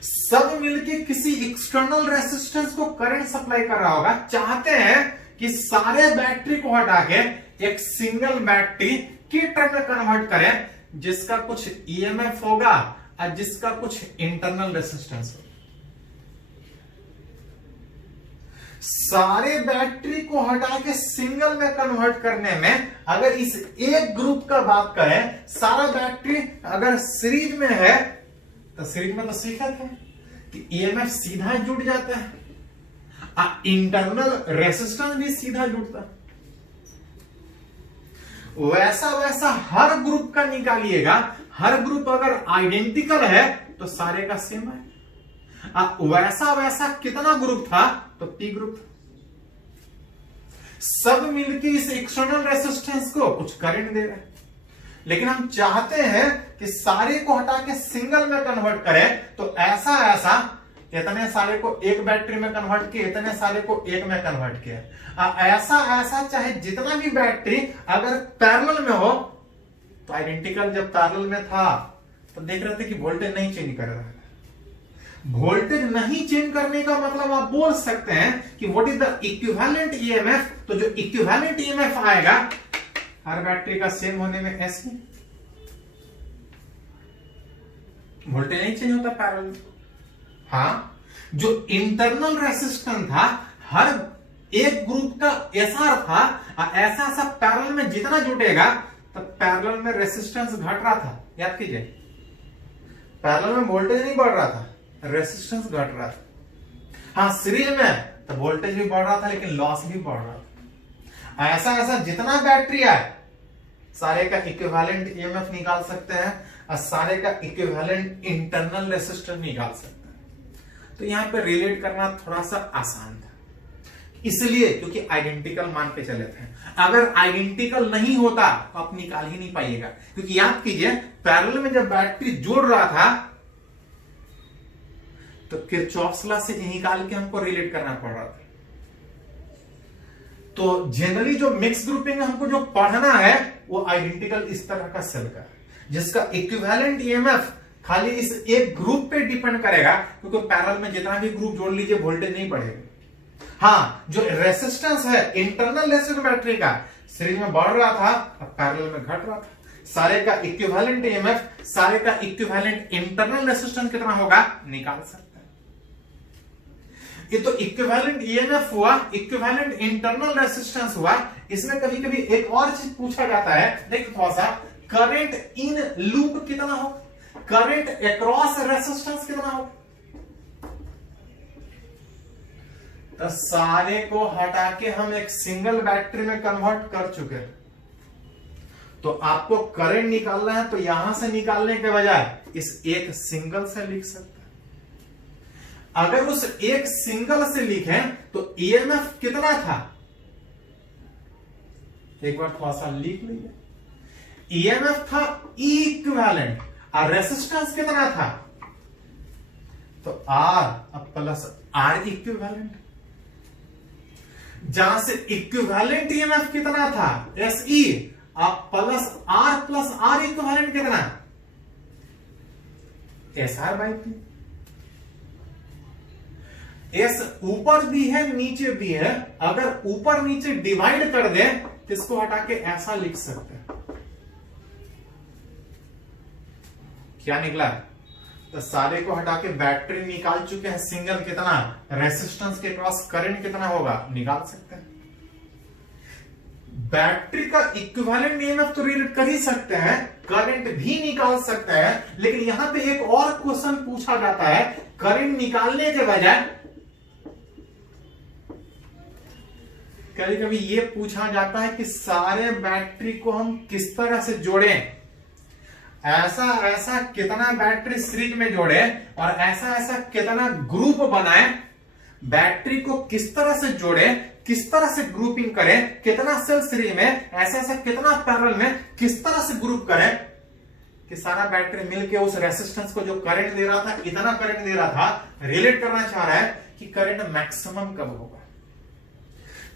सब मिलके किसी एक्सटर्नल रेसिस्टेंस को करंट सप्लाई कर रहा होगा। चाहते हैं कि सारे बैटरी को हटा के एक सिंगल बैटरी की टर्म में कन्वर्ट करें, जिसका कुछ ईएमएफ होगा और जिसका कुछ इंटरनल रेसिस्टेंस होगा। सारे बैटरी को हटा के सिंगल में कन्वर्ट करने में अगर इस एक ग्रुप का बात करें, सारा बैटरी अगर सीरीज में है तो सीरीज में तो सीखा था कि ईएमएफ सीधा जुड़ जाता है, इंटरनल रेसिस्टेंस भी सीधा जुड़ता है। वैसा हर ग्रुप का निकालिएगा, हर ग्रुप अगर आइडेंटिकल है तो सारे का सेम है। वैसा कितना ग्रुप था, तो पी ग्रुप। सब मिलके इस एक्सटर्नल रेसिस्टेंस को कुछ करंट दे रहे हैं, लेकिन हम चाहते हैं कि सारे को हटा के सिंगल में कन्वर्ट करें, तो ऐसा इतने सारे को एक बैटरी में कन्वर्ट किया, इतने सारे को एक में कन्वर्ट किया। ऐसा चाहे जितना भी बैटरी अगर पैरेलल में हो, तो आइडेंटिकल जब पैरेलल में था तो देख रहे थे कि वोल्टेज नहीं चेंज कर रहा है। वोल्टेज नहीं चेंज करने का मतलब आप बोल सकते हैं कि what is the equivalent EMF. तो जो इक्विवेलेंट ईएमएफ आएगा हर बैटरी का सेम होने में ऐसे वोल्टेज नहीं चेंज होता पैरेलल। हाँ, जो इंटरनल रेसिस्टेंस था हर एक ग्रुप का एसआर था, ऐसा पैरेलल में जितना जुटेगा तो पैरेलल में रेसिस्टेंस घट रहा था। याद कीजिए, पैरेलल में वोल्टेज नहीं बढ़ रहा था, रेसिस्टेंस घट रहा था। हाँ, सीरीज में तो वोल्टेज भी बढ़ रहा था लेकिन लॉस भी बढ़ रहा था। ऐसा जितना बैटरी है सारे का इक्विवेलेंट ईएमएफ निकाल सकते हैं और सारे का इक्विवेलेंट इंटरनल रेसिस्टेंस निकाल सकते हैं। तो यहां पे रिलेट करना थोड़ा सा आसान था, इसलिए क्योंकि आइडेंटिकल मान के चले थे। अगर आइडेंटिकल नहीं होता तो आप निकाल ही नहीं पाइएगा, क्योंकि याद कीजिए पैरेलल में जब बैटरी जोड़ रहा था तो किरचॉफ्स लॉ से निकाल के हमको रिलेट करना पड़ रहा था। तो जनरली जो मिक्स ग्रुपिंग हमको जो पढ़ना है वो आइडेंटिकल इस तरह का सेल का, जिसका इक्विवेलेंट ईएमएफ खाली इस एक ग्रुप पे डिपेंड करेगा, क्योंकि पैरेलल में जितना भी ग्रुप जोड़ लीजिए वोल्टेज नहीं बढ़ेगा। हाँ, जो रेसिस्टेंस है इंटरनल रेसिस्टेंस बैटरी का सीरीज में बढ़ रहा था और पैरेलल में घट रहा था। सारे का इक्विवेलेंट ईएमएफ, सारे का इक्विवेलेंट इंटरनल रेसिस्टेंस कितना होगा निकाल सकते हैं। ये तो इक्विवेलेंट ईएमएफ हुआ, इक्विवेलेंट इंटरनल रेसिस्टेंस हुआ। इसमें कभी कभी एक और चीज पूछा जाता है, देखिए थोड़ा सा, करंट इन लूप कितना हो, करंट अक्रॉस रेसिस्टेंस कितना हो। तो सारे को हटा के हम एक सिंगल बैटरी में कन्वर्ट कर चुके हैं। तो आपको करंट निकालना है तो यहां से निकालने के बजाय इस एक सिंगल से लिख सकते हैं। अगर उस एक सिंगल से लिखें तो ईएमएफ कितना था, एक बार थोड़ा सा लिख लीजिए। ईएमएफ था इक्विवेलेंट और रेसिस्टेंस कितना था, तो आर प्लस आर इक्विवेलेंट। जहां से इक्विवेलेंट ईएमएफ कितना था एसई, अब प्लस आर इक्विवेलेंट कितना S R by P. S ऊपर भी है नीचे भी है, अगर ऊपर नीचे डिवाइड कर दे तो इसको हटा के ऐसा लिख सकते हैं। क्या निकला? तो सारे को हटा के बैटरी निकाल चुके हैं, सिंगल कितना रेसिस्टेंस के क्रॉस करंट कितना होगा निकाल सकते हैं। बैटरी का इक्विवेलेंट ईएमएफ तो रीड कर ही सकते हैं, करंट भी निकाल सकते हैं, लेकिन यहां पे एक और क्वेश्चन पूछा जाता है, करंट निकालने के बजाय कभी कभी ये पूछा जाता है कि सारे बैटरी को हम किस तरह से जोड़ें, ऐसा ऐसा कितना बैटरी सीरीज में जोड़े और ऐसा ऐसा कितना ग्रुप बनाए, बैटरी को किस तरह से जोड़े, किस तरह से ग्रुपिंग करें, कितना सेल सीरीज में, ऐसा ऐसा कितना पैरेलल में, किस तरह से ग्रुप करें कि सारा बैटरी मिलके उस रेसिस्टेंस को जो करंट दे रहा था, इतना करंट दे रहा था, रिलेट करना चाह रहा है कि करंट मैक्सिमम कब होगा।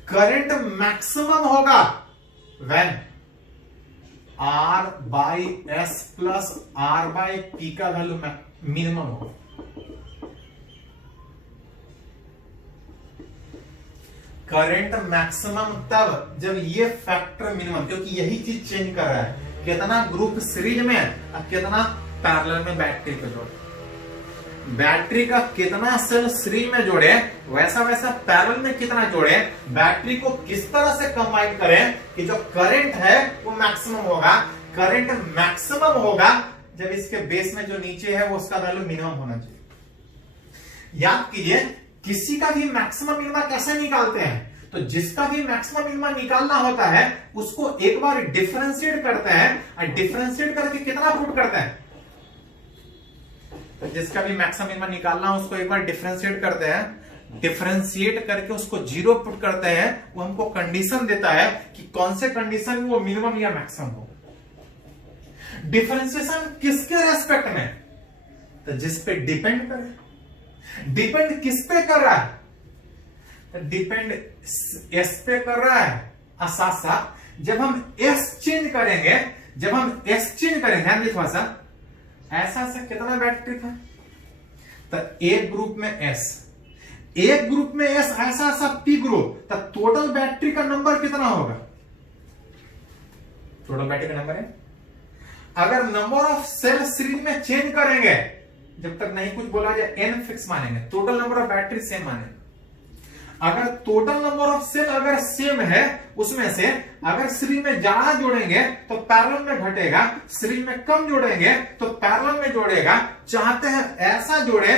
करंट मैक्सिमम होगा when R by S plus R by P का वैल्यू मिनिमम होगा। करंट मैक्सिमम तब जब ये फैक्टर मिनिमम, क्योंकि यही चीज चेंज कर रहा है, कितना ग्रुप सीरीज में और कितना पैरेलल में बैटरी को जोड़े। बैटरी का कितना सेल सीरीज में जोड़े, वैसा वैसा पैरेलल में कितना जोड़े, बैटरी को किस तरह से कंबाइन करें कि जो करंट है वो मैक्सिमम होगा। करंट मैक्सिमम होगा जब इसके बेस में जो नीचे है वो उसका वैल्यू मिनिमम होना चाहिए। याद कीजिए, किसी का भी मैक्सिमम मिनिमम कैसे निकालते हैं, तो जिसका भी मैक्सिमम मिनिमम निकालना होता है उसको एक बार डिफरेंशिएट करते हैं, और डिफरेंशिएट करके कितना पुट करते हैं, तो जिसका भी मैक्सिमम मिनिमम निकालना है उसको एक बार डिफरेंशिएट करते हैं, डिफरेंशिएट करके उसको जीरो पुट करते हैं, वो हमको कंडीशन देता है कि कौन से कंडीशन में वो मिनिमम या मैक्सिमम हो। डिफरेंशिएशन किसके रेस्पेक्ट में, तो जिस पे डिपेंड करे। डिपेंड किस पे कर रहा है, तो डिपेंड एस पे कर रहा है। साथ साथ जब हम एस चेंज करेंगे, ध्यान देखो ऐसा ऐसा कितना बैटरी था, तो एक ग्रुप में एस, एक ग्रुप में एस, ऐसा ऐसा पी ग्रुप, तो टोटल बैटरी का नंबर कितना होगा, टोटल बैटरी का नंबर है। अगर नंबर ऑफ सेल सीरीज में चेंज करेंगे, जब तक नहीं कुछ बोला जाए एन फिक्स मानेंगे, total number of battery same मानेंगे। अगर टोटल नंबर ऑफ सेल अगर सेम है, उसमें से अगर सीरीज में ज्यादा जोड़ेंगे तो पैरेलल में घटेगा, सीरीज में कम जोड़ेंगे तो पैरेलल में जोड़ेगा। चाहते हैं ऐसा जोड़े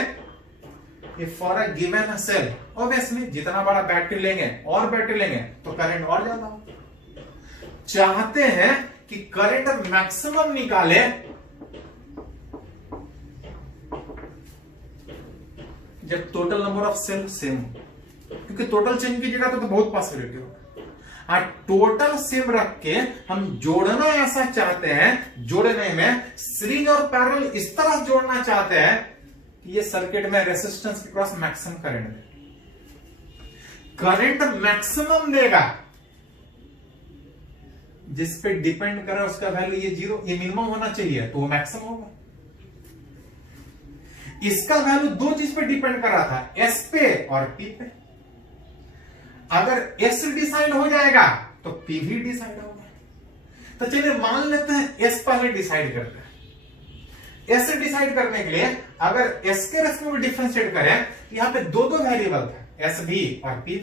for a given cell, obviously जितना बड़ा बैटरी लेंगे और बैटरी लेंगे तो करंट और ज्यादा हो। चाहते हैं कि करंट मैक्सिमम निकाले, जब total number of cell same हो, क्योंकि टोटल चेंज कीजिएगा तो बहुत पॉसिबिलिटी होगा। टोटल सेम रख के हम जोड़ना ऐसा चाहते हैं, जोड़ने में सीरीज और पैरेलल इस तरह जोड़ना चाहते हैं कि ये सर्किट में रेसिस्टेंस के क्रॉस मैक्सिमम करंट दे। करंट मैक्सिमम देगा, जिस पे डिपेंड करे उसका वैल्यू ये जीरो, ये मिनिमम होना चाहिए तो वो मैक्सिमम होगा। इसका वैल्यू दो चीज पे डिपेंड कर रहा था, एस पे और पी पे। अगर एस डिसाइड हो जाएगा तो पी भी डिसाइड होगा। तो चलिए मान लेते हैं एस पहले डिसाइड करते हैं। एस डिसाइड करने के लिए अगर एस के रेस्पेक्ट में डिफरेंशिएट करें, यहां पे दो वेरिएबल था, एस भी और पी।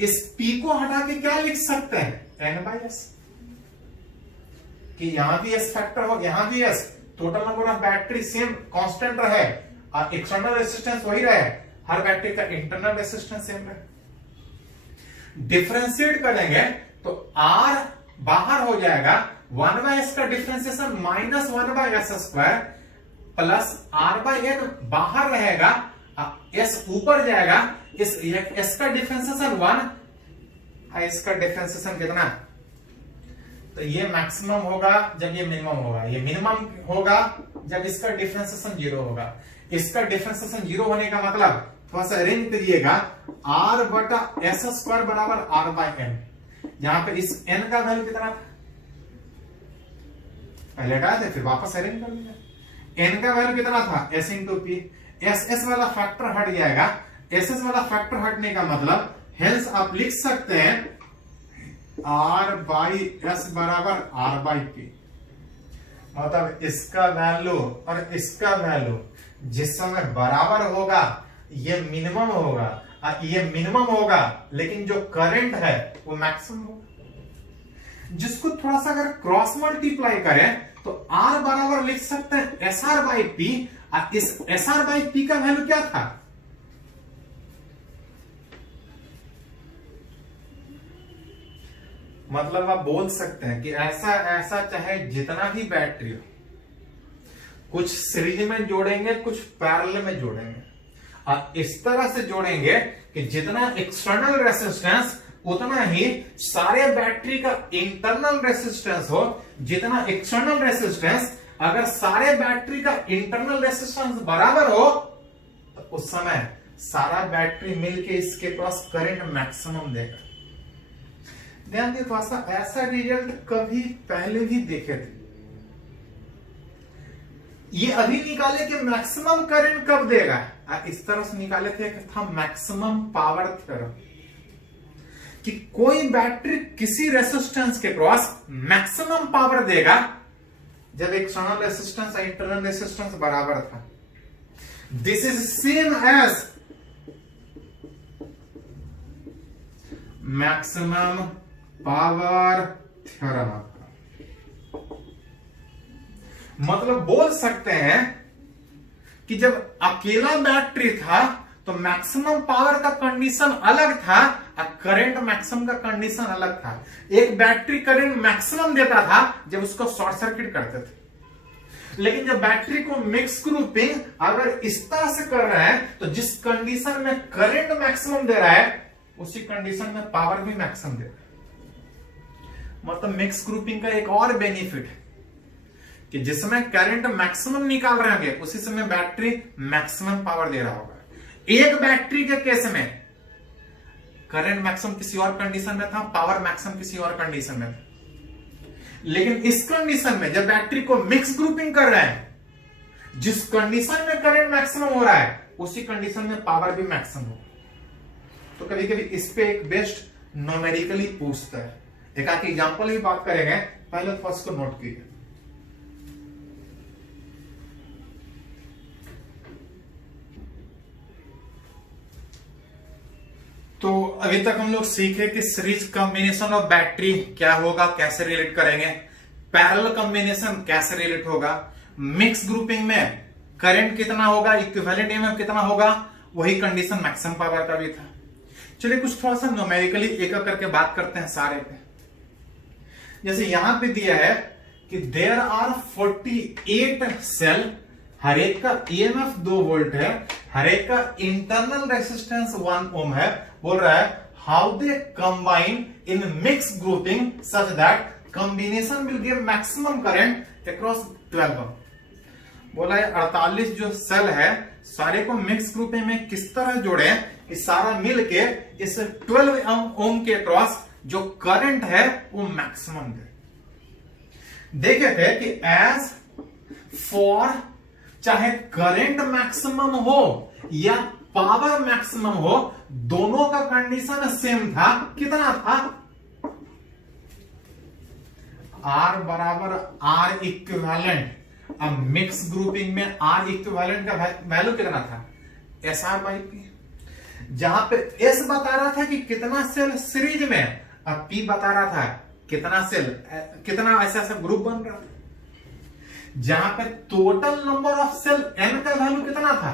इस पी को हटा के क्या लिख सकते हैं, एन बाई एस, कि यहां भी एस फैक्टर हो, यहां भी S, total number of battery same constant रहे, एक्सटर्नल रेसिस्टेंस वही रहे, हर बैटरी का इंटरनल रेसिस्टेंस सेम रहे। डिफरेंशिएट करेंगे तो R बाहर हो जाएगा, 1/s का डिफरेंशिएशन -1/s² प्लस R/n बाहर रहेगा, s ऊपर जाएगा, इस s का डिफरेंशिएशन 1, इसका डिफरेंशिएशन कितना, तो ये मैक्सिमम होगा जब ये मिनिमम होगा, ये मिनिमम होगा जब इसका डिफरेंशिएशन 0 होगा। इसका डिफरेंशिएशन 0 होने का मतलब थोड़ा सा अरेंज करिएगा, R बटा S स्क्वायर बराबर R बाई एन। यहां पे इस n का वैल्यू कितना था, पहले हटा दे फिर वापस अरेंज कर दिया। n का वैल्यू कितना था, s इंटू पी। एस वाला फैक्टर हट जाएगा, एस वाला फैक्टर हटने का मतलब हेंस आप लिख सकते हैं R बाई एस बराबर R बाई पी। मतलब इसका वैल्यू और इसका वैल्यू जिस समय बराबर होगा ये मिनिमम होगा, ये मिनिमम होगा, लेकिन जो करंट है वो मैक्सिमम होगा। जिसको थोड़ा सा अगर क्रॉस मल्टीप्लाई करें तो R बराबर लिख सकते हैं एस आर बाई पी। इस एस आर बाई पी का वैल्यू क्या था, मतलब आप बोल सकते हैं कि ऐसा ऐसा चाहे जितना भी बैटरी हो, कुछ सीरीज में जोड़ेंगे कुछ पैरेलल में जोड़ेंगे, और इस तरह से जोड़ेंगे कि जितना एक्सटर्नल रेसिस्टेंस उतना ही सारे बैटरी का इंटरनल रेसिस्टेंस हो। जितना एक्सटर्नल रेसिस्टेंस, अगर सारे बैटरी का इंटरनल रेसिस्टेंस बराबर हो तो उस समय सारा बैटरी मिलके इसके पास करंट मैक्सिमम देगा। ध्यान दिए, थोड़ा सा ऐसा रिजल्ट कभी पहले भी देखे थे। ये अभी निकाले कि मैक्सिमम करंट कब देगा, इस तरह से निकाले थे कि था मैक्सिमम पावर थ्योरम, कि कोई बैटरी किसी रेसिस्टेंस के क्रॉस मैक्सिमम पावर देगा जब एक्सटर्नल रेसिस्टेंस और इंटरनल रेसिस्टेंस बराबर था। This is same as maximum power theorem. मतलब बोल सकते हैं कि जब अकेला बैटरी था तो मैक्सिमम पावर का कंडीशन अलग था और करंट मैक्सिमम का कंडीशन अलग था। एक बैटरी करंट मैक्सिमम देता था जब उसको शॉर्ट सर्किट करते थे, लेकिन जब बैटरी को मिक्स ग्रुपिंग अगर इस तरह से कर रहे हैं तो जिस कंडीशन में करंट मैक्सिमम दे रहा है उसी कंडीशन में पावर भी मैक्सिमम दे रहा है। मतलब मिक्स ग्रुपिंग का एक और बेनिफिट है कि जिसमें करंट मैक्सिमम निकाल रहे होंगे उसी समय बैटरी मैक्सिमम पावर दे रहा होगा। एक बैटरी के केस में करंट मैक्सिमम किसी और कंडीशन में था, पावर मैक्सिमम किसी और कंडीशन में था, लेकिन इस कंडीशन में जब बैटरी को मिक्स ग्रुपिंग कर रहे हैं, जिस कंडीशन में करंट मैक्सिमम हो रहा है उसी कंडीशन में पावर भी मैक्सिमम हो। तो कभी कभी इस पे एक बेस्ट न्यूमेरिकली पूछता है, एक आके एग्जांपल भी बात करेंगे, पहले फर्स्ट को नोट कीजिए। तो अभी तक हम लोग सीखे कि सीरीज कॉम्बिनेशन ऑफ बैटरी क्या होगा, कैसे रिलेट करेंगे, पैरेलल कॉम्बिनेशन कैसे रिलेट होगा, मिक्स ग्रुपिंग में करंट कितना होगा, इक्विवेलेंट ईएमएफ कितना होगा, वही कंडीशन मैक्सिमम पावर का भी था। चलिए कुछ थोड़ा सा न्यूमेरिकली एक एक करके बात करते हैं सारे पे। जैसे यहां पे दिया है कि देयर आर 48 सेल, हर एक का ईएमएफ 2 वोल्ट है, हर एक का इंटरनल रेसिस्टेंस 1 ओम है। बोल रहा है how they combine in mix grouping such that combination will give maximum current across 12 ओम। बोला है 48 जो सेल है सारे को मिक्स ग्रुपिंग में किस तरह जोड़े कि सारा मिलके इस 12 ओम के अक्रॉस जो करंट है वो मैक्सिमम दे। देखे थे कि एज फॉर चाहे करंट मैक्सिमम हो या पावर मैक्सिमम हो, दोनों का कंडीशन सेम था। कितना था, R बराबर R इक्विवेलेंट। अब मिक्स ग्रुपिंग में R इक्विवेलेंट का वैल्यू कितना था, SR बाई P। जहां पे S बता रहा था कि कितना सेल सीरीज में, अब P बता रहा था कितना सेल, कितना ऐसा ऐसा ग्रुप बन रहा था। जहां पे total number of cell N का वैल्यू कितना था,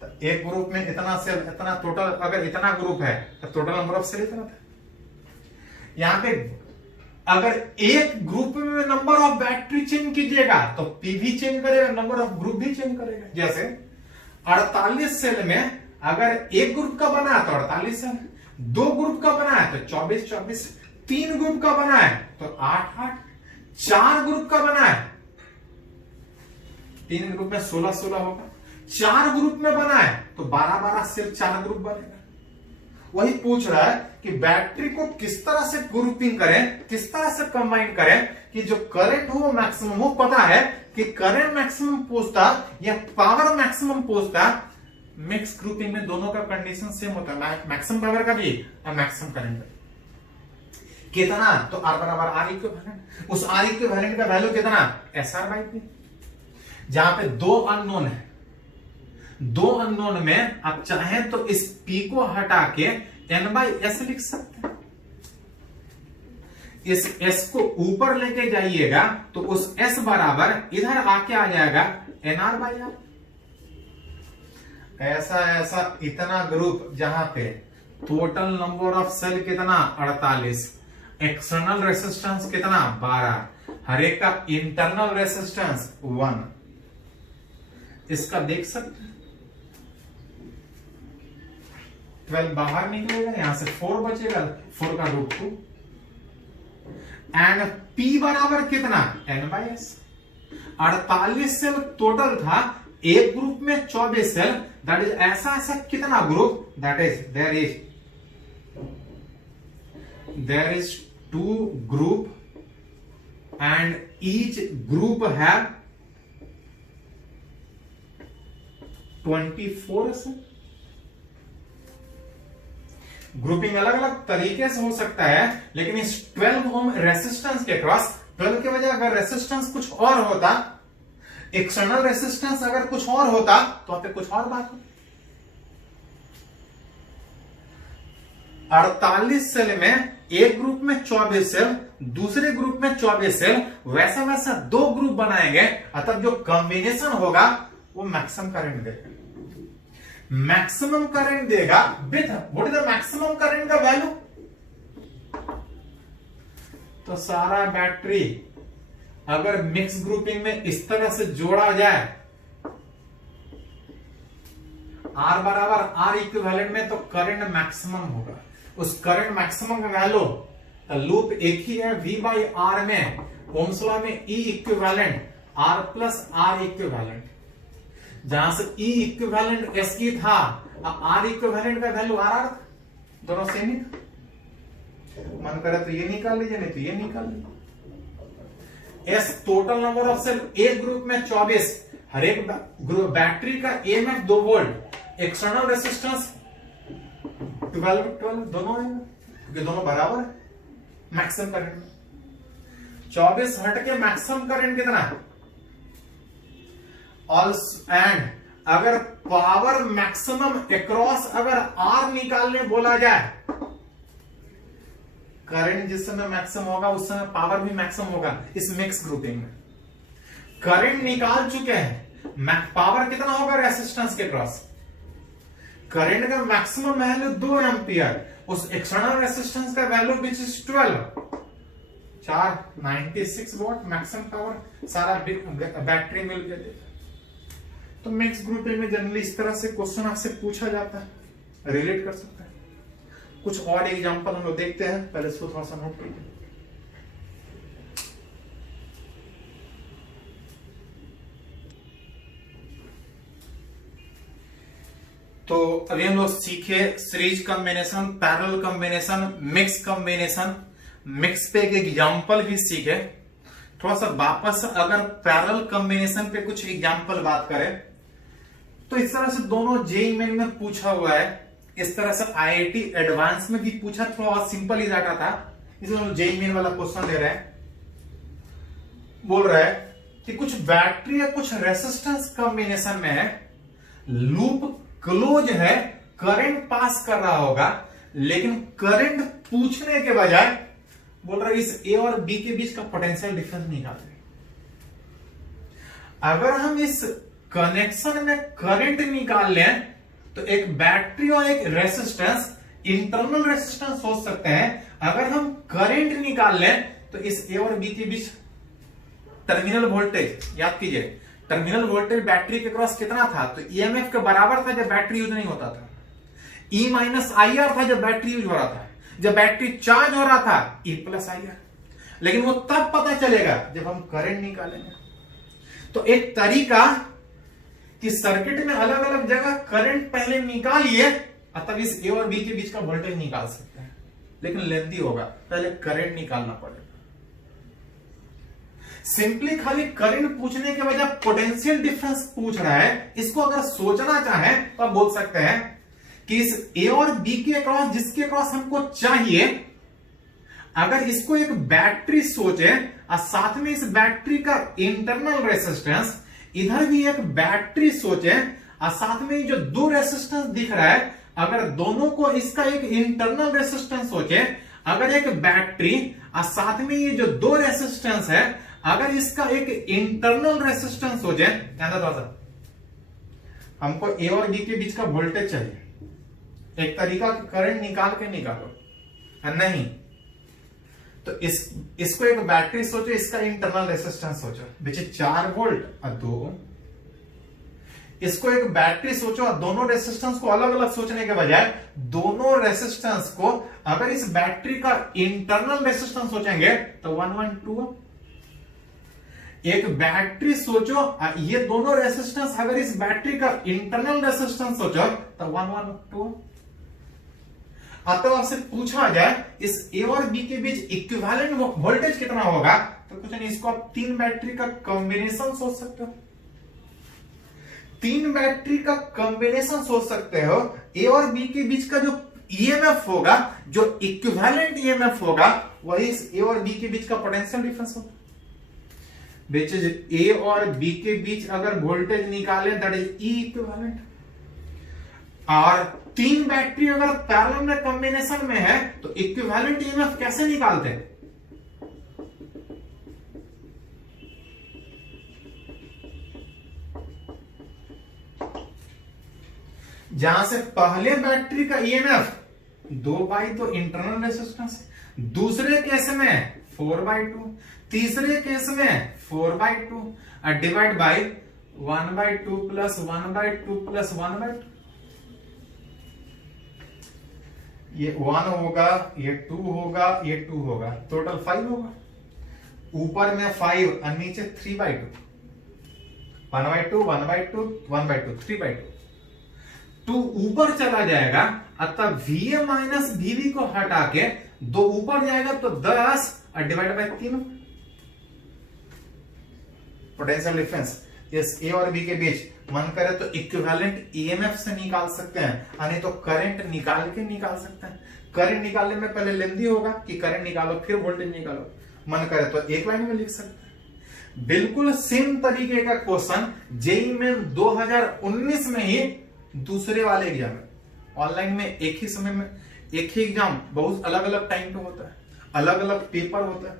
तो एक ग्रुप में इतना सेल, इतना टोटल, अगर इतना ग्रुप है तो टोटल नंबर ऑफ सेल इतना था। यहां पे अगर एक ग्रुप में नंबर ऑफ बैटरी चेंज कीजिएगा तो P भी चेंज करेगा, नंबर ऑफ ग्रुप भी चेंज करेगा। जैसे 48 सेल में अगर एक ग्रुप का बना है तो 48 सेल, 2 ग्रुप का बना है तो 24, 3 ग्रुप का बना है तो 8, 4 ग्रुप का बना है, 3 ग्रुप में 16 होगा, 4 ग्रुप में बना है तो 12-12 सेल 4 ग्रुप बनेगा। वही पूछ रहा है कि बैटरी को किस तरह से ग्रुपिंग करें, किस तरह से कंबाइन करें कि जो करंट हो वो मैक्सिमम हो। पता है कि करंट मैक्सिमम पहुंचता या पावर मैक्सिमम पहुंचता, मिक्स ग्रुपिंग में दोनों का कंडीशन सेम होता है, मैक्सिमम पावर का भी और मैक्सिमम करंट का। कितना? तो R बराबर R इक्विवेलेंट। उस R इक्विवेलेंट का वैल्यू कितना? SR by P। जहां पे 2 अननोन है, 2 अननोन में आप चाहें तो इस P को हटा के N/S लिख सकते हैं। इस S को ऊपर लेके जाइएगा तो उस S बराबर इधर आके आ जाएगा NR/R। ऐसा इतना ग्रुप जहां पे टोटल नंबर ऑफ सेल कितना? 48, एक्सटर्नल रेसिस्टेंस कितना? 12, हर एक का इंटरनल रेसिस्टेंस 1। इसका देख सकते हैं 12 बाहर निकलेगा, यहां से 4 बचेगा, 4 का रूट 2 एंड P बराबर कितना? N/S। 48 सेल टोटल था, एक ग्रुप में 24 सेल, दैट इज ऐसा कितना group? That is there is 2 group and each group have 24 cell. Grouping अलग अलग तरीके से हो सकता है, लेकिन इस 12 ओम रेसिस्टेंस के क्रॉस 12 के वजह अगर रेसिस्टेंस कुछ और होता, एक्सटर्नल रेसिस्टेंस अगर कुछ और होता तो वहां पे कुछ और बात होती। 48 सेल में एक ग्रुप में 24 सेल, दूसरे ग्रुप में 24 सेल, वैसा 2 ग्रुप बनाएंगे, अतः जो कॉम्बिनेशन होगा वो मैक्सिमम करंट देगा। मैक्सिमम करंट देगा with what is the maximum current का वैल्यू? तो सारा बैटरी अगर मिक्स ग्रुपिंग में इस तरह से जोड़ा जाए, R बराबर R इक्विवेलेंट में, तो करंट मैक्सिमम होगा। उस करंट मैक्सिमम का वैल्यू, लूप एक ही है, V/R में, ओम्स लॉ में E equivalent R plus R equivalent, जहां से E इक्विवेलेंट S की था, R इक्विवेलेंट का वैल्यू RR था, दोनों सेम ही था। मन करे तो ये निकाल लीजिए, नहीं तो ये निकाल लीजिए। S total number of cell, एक ग्रुप में 24, हर एक बैटरी का EMF 2 वोल्ट, एक्सटर्नल रेसिस्टेंस 12 दोनों है, क्योंकि दोनों बराबर है। मैक्सिमम करंट 24 हट के मैक्सिमम करंट कितना है? एंड अगर पावर मैक्सिमम अक्रॉस अगर R निकालने बोला जाए, करंट जिस समय मैक्सिमम होगा उस समय पावर भी मैक्सिमम होगा। इस मिक्स ग्रुपिंग में करंट निकाल चुके हैं, पावर कितना होगा रेसिस्टेंस के क्रॉस? करंट का मैक्सिमम वैल्यू 2 एम्पियर, उस एक्सटर्नल रेसिस्टेंस का value which is 96 what maximum power सारा बैटरी मिल गया। तो मिक्स ग्रुपिंग में जनरली इस तरह से क्वेश्चन आपसे पूछा जाता है, रिलेट कर सकते हैं। कुछ और एग्जांपल हम लोग देखते हैं, पहले इसको थोड़ा सा नोट कीजिए। तो अभी हम लोग सीखे series combination, parallel combination, mix combination, mix पे एक एग्जांपल भी सीखे। थोड़ा सा वापस अगर पैरेलल कॉम्बिनेशन पे कुछ एग्जांपल बात करें तो इस तरह से दोनों जेईई मेन में पूछा हुआ है, इस तरह से आईआईटी एडवांस में भी पूछा, थोड़ा सिंपल ही जाता था, इसलिए जेईई मेन वाला क्वेश्चन दे रहा है। बोल रहा है कि कुछ बैटरी या कुछ रेसिस्टेंस कॉम्बिनेशन में है, लूप क्लोज है, करंट पास कर रहा होगा, लेकिन करंट पूछने के बजाय बोल रहा है इस ए और बी के बीच का पोटेंशियल डिफरेंस निकाल रहे। अगर हम इस कनेक्शन में करंट निकाल लें तो एक बैटरी और एक रेसिस्टेंस, इंटरनल रेसिस्टेंस हो सकते हैं। अगर हम करंट निकाल लें तो इस ए और बी के बीच टर्मिनल वोल्टेज, याद कीजिए टर्मिनल वोल्टेज बैटरी के क्रॉस कितना था? तो ईएमएफ के बराबर था जब बैटरी यूज नहीं होता था, E माइनस IR था जब बैटरी यूज हो रहा था, जब बैटरी चार्ज हो रहा था E प्लस IR। लेकिन वो तब पता चलेगा जब हम करंट निकालेंगे। तो एक तरीका कि सर्किट में अलग अलग जगह करंट पहले निकालिए तब इस ए और बी के बीच का वोल्टेज निकाल सकते हैं, लेकिन लेंथी होगा, पहले करंट निकालना पड़ेगा। सिंपली खाली करंट पूछने के बजाय पोटेंशियल डिफरेंस पूछ रहा है, इसको अगर सोचना चाहें तो आप बोल सकते हैं कि इस ए और बी के अक्रॉस जिसके अक्रॉस हमको चाहिए, अगर इसको एक बैटरी सोचे और साथ में इस बैटरी का इंटरनल रेसिस्टेंस, इधर भी एक बैटरी सोचे और साथ में जो दो रेसिस्टेंस दिख रहा है, अगर दोनों को इसका एक इंटरनल रेसिस्टेंस सोचे, अगर एक बैटरी और साथ में ये जो दो रेसिस्टेंस है, अगर इसका एक इंटरनल रेसिस्टेंस सोचे, हमको ए और बी के बीच का वोल्टेज चाहिए, एक तरीका करंट निकाल के निकालो, नहीं तो इसको एक बैटरी सोचो, इसका इंटरनल रेसिस्टेंस सोचो विच इज 4 वोल्ट और 2, इसको एक बैटरी सोचो और दोनों रेसिस्टेंस को अलग अलग सोचने के बजाय दोनों रेसिस्टेंस को अगर इस बैटरी का इंटरनल रेसिस्टेंस सोचेंगे तो 112। एक बैटरी सोचो, ये दोनों रेसिस्टेंस अगर इस बैटरी का इंटरनल रेसिस्टेंस सोचो तो 112। तो आपसे पूछा जाए इस ए और बी के बीच इक्विवेलेंट वोल्टेज कितना होगा, तो कुछ नहीं, इसको आप 3 बैटरी का कॉम्बिनेशन सोच सकते हो। 3 बैटरी का कॉम्बिनेशन सोच सकते हो। ए और बी के बीच का जो ईएमएफ होगा, जो इक्विवेलेंट ईएमएफ होगा, वही इस ए और बी के बीच का पोटेंशियल डिफरेंस होगा। विच इज ए और बी के बीच अगर वोल्टेज निकालें दैट इज ई इक्विवेलेंट। और 3 बैटरी अगर पैरेलल में कॉम्बिनेशन में है तो इक्विवेलेंट ईएमएफ कैसे निकालते हैं? जहां से पहले बैटरी का ईएमएफ 2/2 इंटरनल रेसिस्टेंस, दूसरे केस में 4/2, तीसरे केस में 4/2 और डिवाइड बाय 1/2 प्लस 1/2 प्लस 1/2। ये 1 होगा, ये 2 होगा, ये 2 होगा, टोटल 5 होगा। ऊपर में 5 और नीचे 3/2, 1/2 1/2 1/2 3/2। 2 ऊपर चला जाएगा अतः VA माइनस VB को हटा के 2 ऊपर जाएगा तो 10 और डिवाइड बाय 3। पोटेंशियल डिफरेंस इस ए और बी के बीच मन करे तो इक्विवेलेंट ईएमएफ से निकाल सकते हैं, नहीं तो करंट निकाल के निकाल सकते हैं। करंट निकालने में पहले लेंदी होगा कि करंट निकालो फिर वोल्टेज निकालो, मन करे तो एक लाइन में लिख सकते हैं। बिल्कुल सेम तरीके का क्वेश्चन जेईई में 2019 में ही दूसरे वाले एग्जाम में, ऑनलाइन में एक ही समय में एक ही एग्जाम, बहुत अलग अलग टाइम पे होता है, अलग अलग पेपर होता है।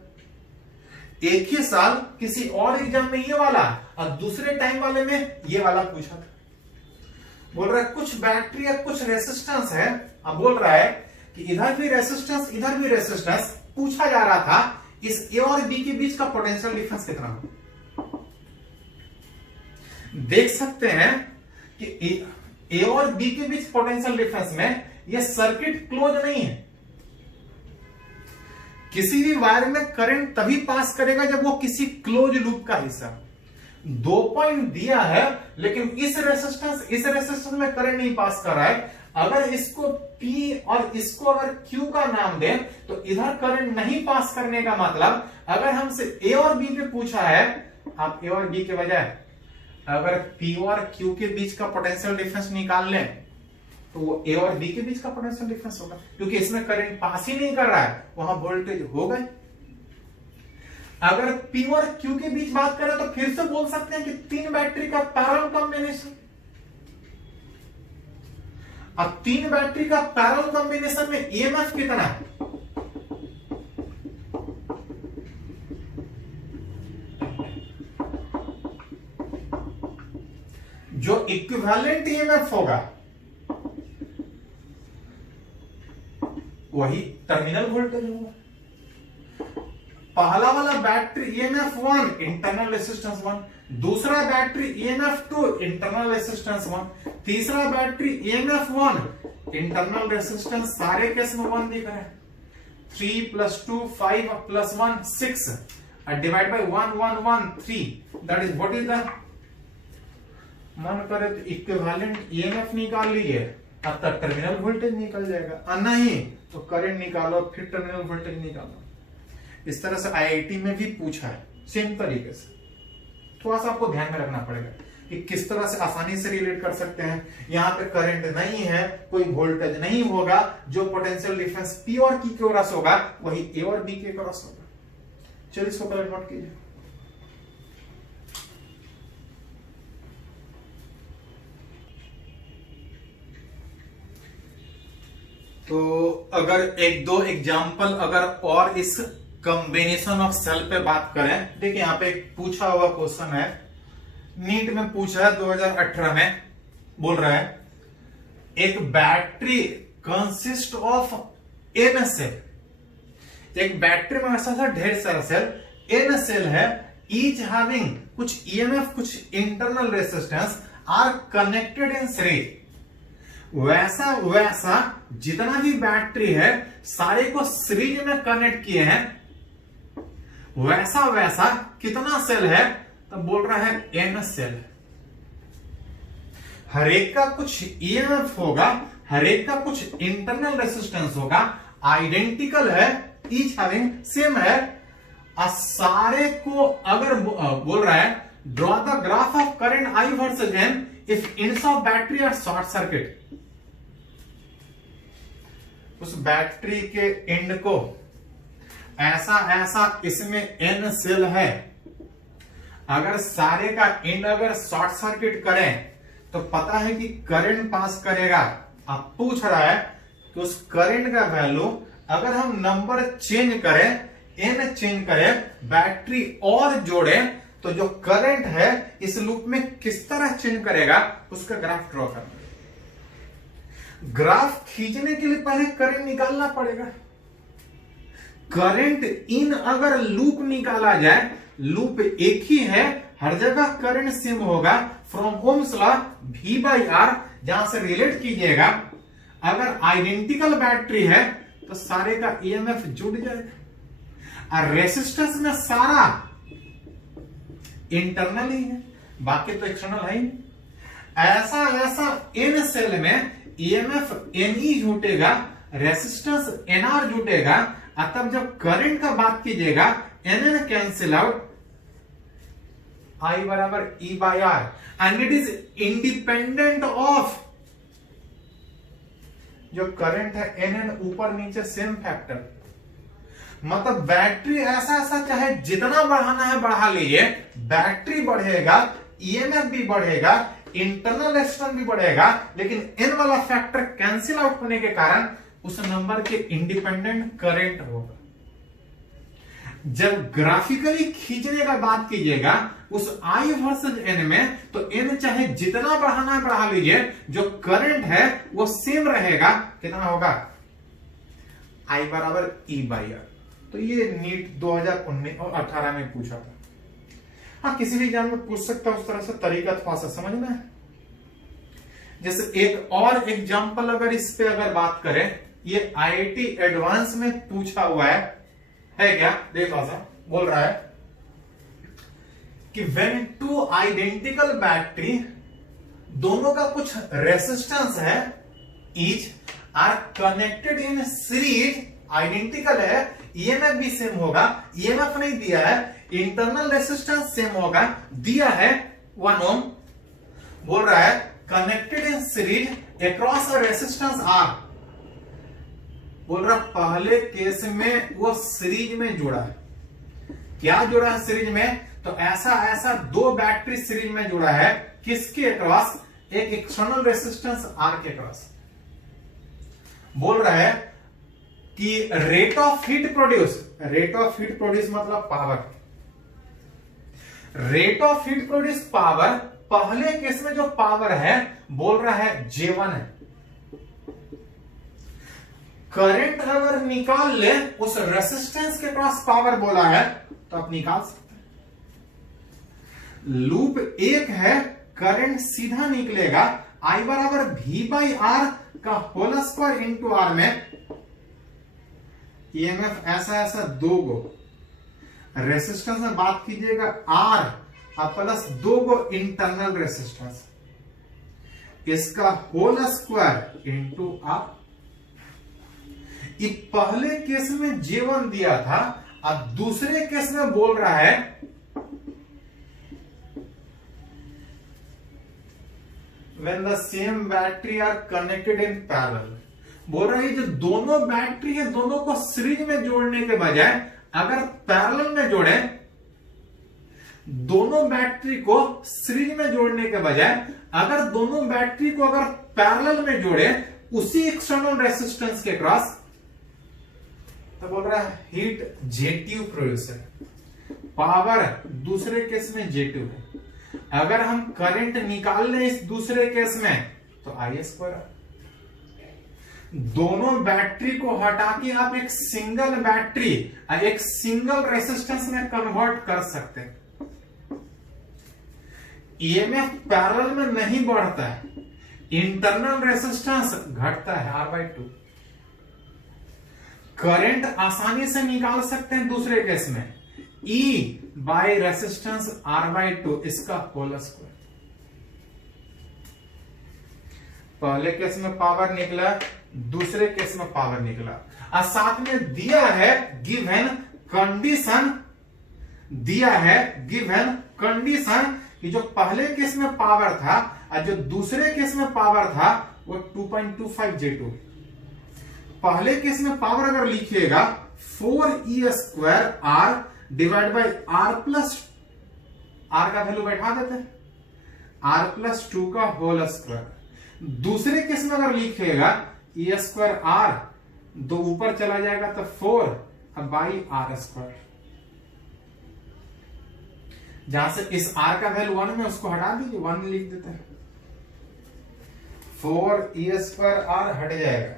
एक ही साल किसी और एग्जाम में ये वाला और दूसरे टाइम वाले में ये वाला पूछा था। बोल रहा है कुछ बैटरी या कुछ रेसिस्टेंस है, अब बोल रहा है कि इधर भी रेसिस्टेंस इधर भी रेसिस्टेंस, पूछा जा रहा था इस ए और बी के बीच का पोटेंशियल डिफरेंस कितना हो। देख सकते हैं कि ए और बी के बीच पोटेंशियल डिफरेंस में ये सर्किट क्लोज नहीं है। किसी भी वायर में करंट तभी पास करेगा जब वो किसी क्लोज लूप का हिस्सा। 2 पॉइंट दिया है लेकिन इस रेसिस्टेंस में करंट नहीं पास कर रहा है। अगर इसको P और इसको अगर Q का नाम दें तो इधर करंट नहीं पास करने का मतलब, अगर हमसे A और B पे पूछा है, आप A और B के बजाय अगर P और Q के बीच का पोटेंशियल डिफरेंस निकाल लें तो वो A और B के बीच का पोटेंशियल डिफरेंस होगा, क्योंकि इसमें करंट पास ही नहीं कर रहा है, वहां वोल्टेज होगा। अगर P और Q के बीच बात करें तो फिर से बोल सकते हैं कि 3 बैटरी का पैरेलल कॉम्बिनेशन। अब 3 बैटरी का पैरेलल कॉम्बिनेशन में ईएमएफ कितना है? जो इक्विवेलेंट ईएमएफ होगा वही टर्मिनल वोल्टेज होगा। पहला वाला बैटरी ईएमएफ 1 इंटरनल रेसिस्टेंस 1, दूसरा बैटरी ईएमएफ 2 इंटरनल रेसिस्टेंस 1, तीसरा बैटरी ईएमएफ 1 इंटरनल रेसिस्टेंस, सारे केस में 1 दिख रहा है। 3 + 2 5 + 1 6 divide by 1 1 1 3, that is what is the मन करे तो इक्विवेलेंट ईएमएफ निकाल लीजिए, अब तक टर्मिनल वोल्टेज निकल जाएगा, और नहीं तो करंट निकालो फिर टर्मिनल वोल्टेज निकालो। इस तरह से आईआईटी में भी पूछा है सेम तरीके से। थोड़ा सा आपको ध्यान में रखना पड़ेगा कि किस तरह से आसानी से रिलेट कर सकते हैं। यहाँ पे करंट नहीं है, कोई वोल्टेज नहीं होगा, जो पोटेंशियल डिफरेंस पी और की के क्रॉस होगा वही ए और बी के क्रॉस होगा। चलिए इसको पहले नोट कीजिए। तो अगर एक दो एग्जाम्पल अगर और इस कॉम्बिनेशन ऑफ सेल पे बात करें, देखिए यहाँ पे एक पूछा हुआ क्वेश्चन है, नीट में पूछा है 2018 में, बोल रहा है एक battery consist of N cell. एक बैटरी में ऐसा ढेर सारा सेल, एन सेल है, ईच हैविंग कुछ ईएमएफ कुछ internal resistance are connected in series. वैसा वैसा जितना भी बैटरी है सारे को सीरीज में कनेक्ट किए हैं, वैसा वैसा कितना सेल है, तो बोल रहा है एन सेल। हर एक का कुछ ईएमएफ होगा, हर एक का कुछ इंटरनल रेजिस्टेंस होगा, आइडेंटिकल है, ईच हैविंग सेम है, और सारे को अगर बोल रहा है draw the graph of current I versus n if ends of battery are short circuit. उस बैटरी के एंड को ऐसा ऐसा इसमें एन सेल है, अगर सारे का एंड अगर शॉर्ट सर्किट करें तो पता है कि करंट पास करेगा। अब पूछ रहा है कि उस करंट का वैल्यू अगर हम नंबर चेंज करें, एन चेंज करें, बैटरी और जोड़े तो जो करंट है इस लूप में किस तरह चेंज करेगा उसका ग्राफ ड्रॉ करना। ग्राफ खींचने के लिए पहले करंट निकालना पड़ेगा। करंट इन अगर लूप निकाला जाए, लूप एक ही है, हर जगह करंट सेम होगा, from Ohm's law V by R, जहां से रिलेट कीजिएगा। अगर आइडेंटिकल बैटरी है तो सारे का ईएमएफ जुड़ जाएगा, और रेसिस्टेंस में सारा इंटरनल ही है, बाकी तो एक्सटर्नल है ही। ऐसा ऐसा एन सेल में ईएमएफ एनई जुटेगा, रेसिस्टेंस एनआर जुटेगा, और तब जब करंट का बात कीजिएगा एन कैंसिल आउट, आई बराबर E by R, and it is independent of जो करंट है एन ऊपर नीचे सेम फैक्टर। मतलब बैटरी ऐसा ऐसा चाहे जितना बढ़ाना है बढ़ा लीजिए, बैटरी बढ़ेगा, ईएमएफ भी बढ़ेगा, इंटरनल रेजिस्टेंस भी बढ़ेगा, लेकिन एन वाला फैक्टर कैंसिल आउट होने के कारण उस नंबर के इंडिपेंडेंट करंट होगा। जब ग्राफिकली खींचने का बात कीजिएगा उस आई वर्सेस एन में, तो एन चाहे जितना बढ़ाना है बढ़ा लीजिए, जो करंट है वो सेम रहेगा। कितना होगा? आई बराबर ई बाई आर। तो ये नीट 2019 और 18 में पूछा था। हाँ, किसी भी एग्जाम में पूछ सकता है, उस तरह से तरीका थोड़ा सा समझना है। जैसे एक और एग्जाम्पल अगर इस पे अगर बात करें, ये आईआईटी एडवांस में पूछा हुआ है क्या? देखो सा बोल रहा है कि व्हेन टू आइडेंटिकल बैटरी, दोनों का कुछ रेसिस्टेंस है, each are connected in series, identical है, ईएमएफ भी सेम होगा, ईएमएफ नहीं दिया है, इंटरनल रेसिस्टेंस सेम होगा, दिया है 1 ओम, बोल रहा है connected in series across a resistance R. बोल रहा पहले केस में वो सीरीज में जुड़ा है। क्या जुड़ा है सीरीज में? तो ऐसा ऐसा दो बैटरी सीरीज में जुड़ा है, किसके अक्रॉस? एक एक्सटर्नल रेसिस्टेंस आर के अक्रॉस। बोल रहा है कि rate of heat produce, rate of heat produce मतलब power, rate of heat produce power, पहले केस में जो पावर है बोल रहा है J1 है। करंट अगर निकाल ले उस रेसिस्टेंस के पास पावर बोला है तो आप निकाल सकते हैं। लूप एक है, करंट सीधा निकलेगा, I बराबर V बाई आर का होल स्क्वायर इंटू आर में ईएमएफ ऐसा ऐसा दो गो, रेसिस्टेंस में बात कीजिएगा R और प्लस दो गो इंटरनल रेसिस्टेंस। इसका होल स्क्वायर इंटू आर। ये पहले केस में J1 दिया था, अब दूसरे केस में बोल रहा है when the same battery are connected in parallel, बोल रहा है जो दोनों बैटरी है दोनों को सीरीज में जोड़ने के बजाय अगर पैरेलल में जोड़े, दोनों बैटरी को सीरीज में जोड़ने के बजाय अगर दोनों बैटरी को अगर पैरेलल में जोड़े उसी एक्सटर्नल रेसिस्टेंस के क्रॉस, तो बोल रहा है हीट J2 प्रोड्यूस है, पावर दूसरे केस में J2 है। अगर हम करंट निकाल लें इस दूसरे केस में तो I²। दोनों बैटरी को हटा के आप एक सिंगल बैटरी एक सिंगल रेसिस्टेंस में कन्वर्ट कर सकते हैं। ईएमएफ पैरेलल में नहीं बढ़ता है, इंटरनल रेसिस्टेंस घटता है R/2। करंट आसानी से निकाल सकते हैं दूसरे केस में, E बाय रेसिस्टेंस R/2 इसका होल स्क्वायर। पहले केस में पावर निकला, दूसरे केस में पावर निकला, और साथ में दिया है गिवन कंडीशन, दिया है गिवन कंडीशन कि जो पहले केस में पावर था और जो दूसरे केस में पावर था वो 2.25 J2। पहले केस में पावर अगर लिखिएगा 4E² R divide by R plus, R का वैल्यू बैठा देते हैं, R+2 का होल स्क्वायर। दूसरे केस में अगर लिखिएगा E² R, दो ऊपर चला जाएगा तो 4 बाई R²। जहां से इस R का वैल्यू 1 में उसको हटा दीजिए, 1 लिख देते हैं, 4E² R हट जाएगा,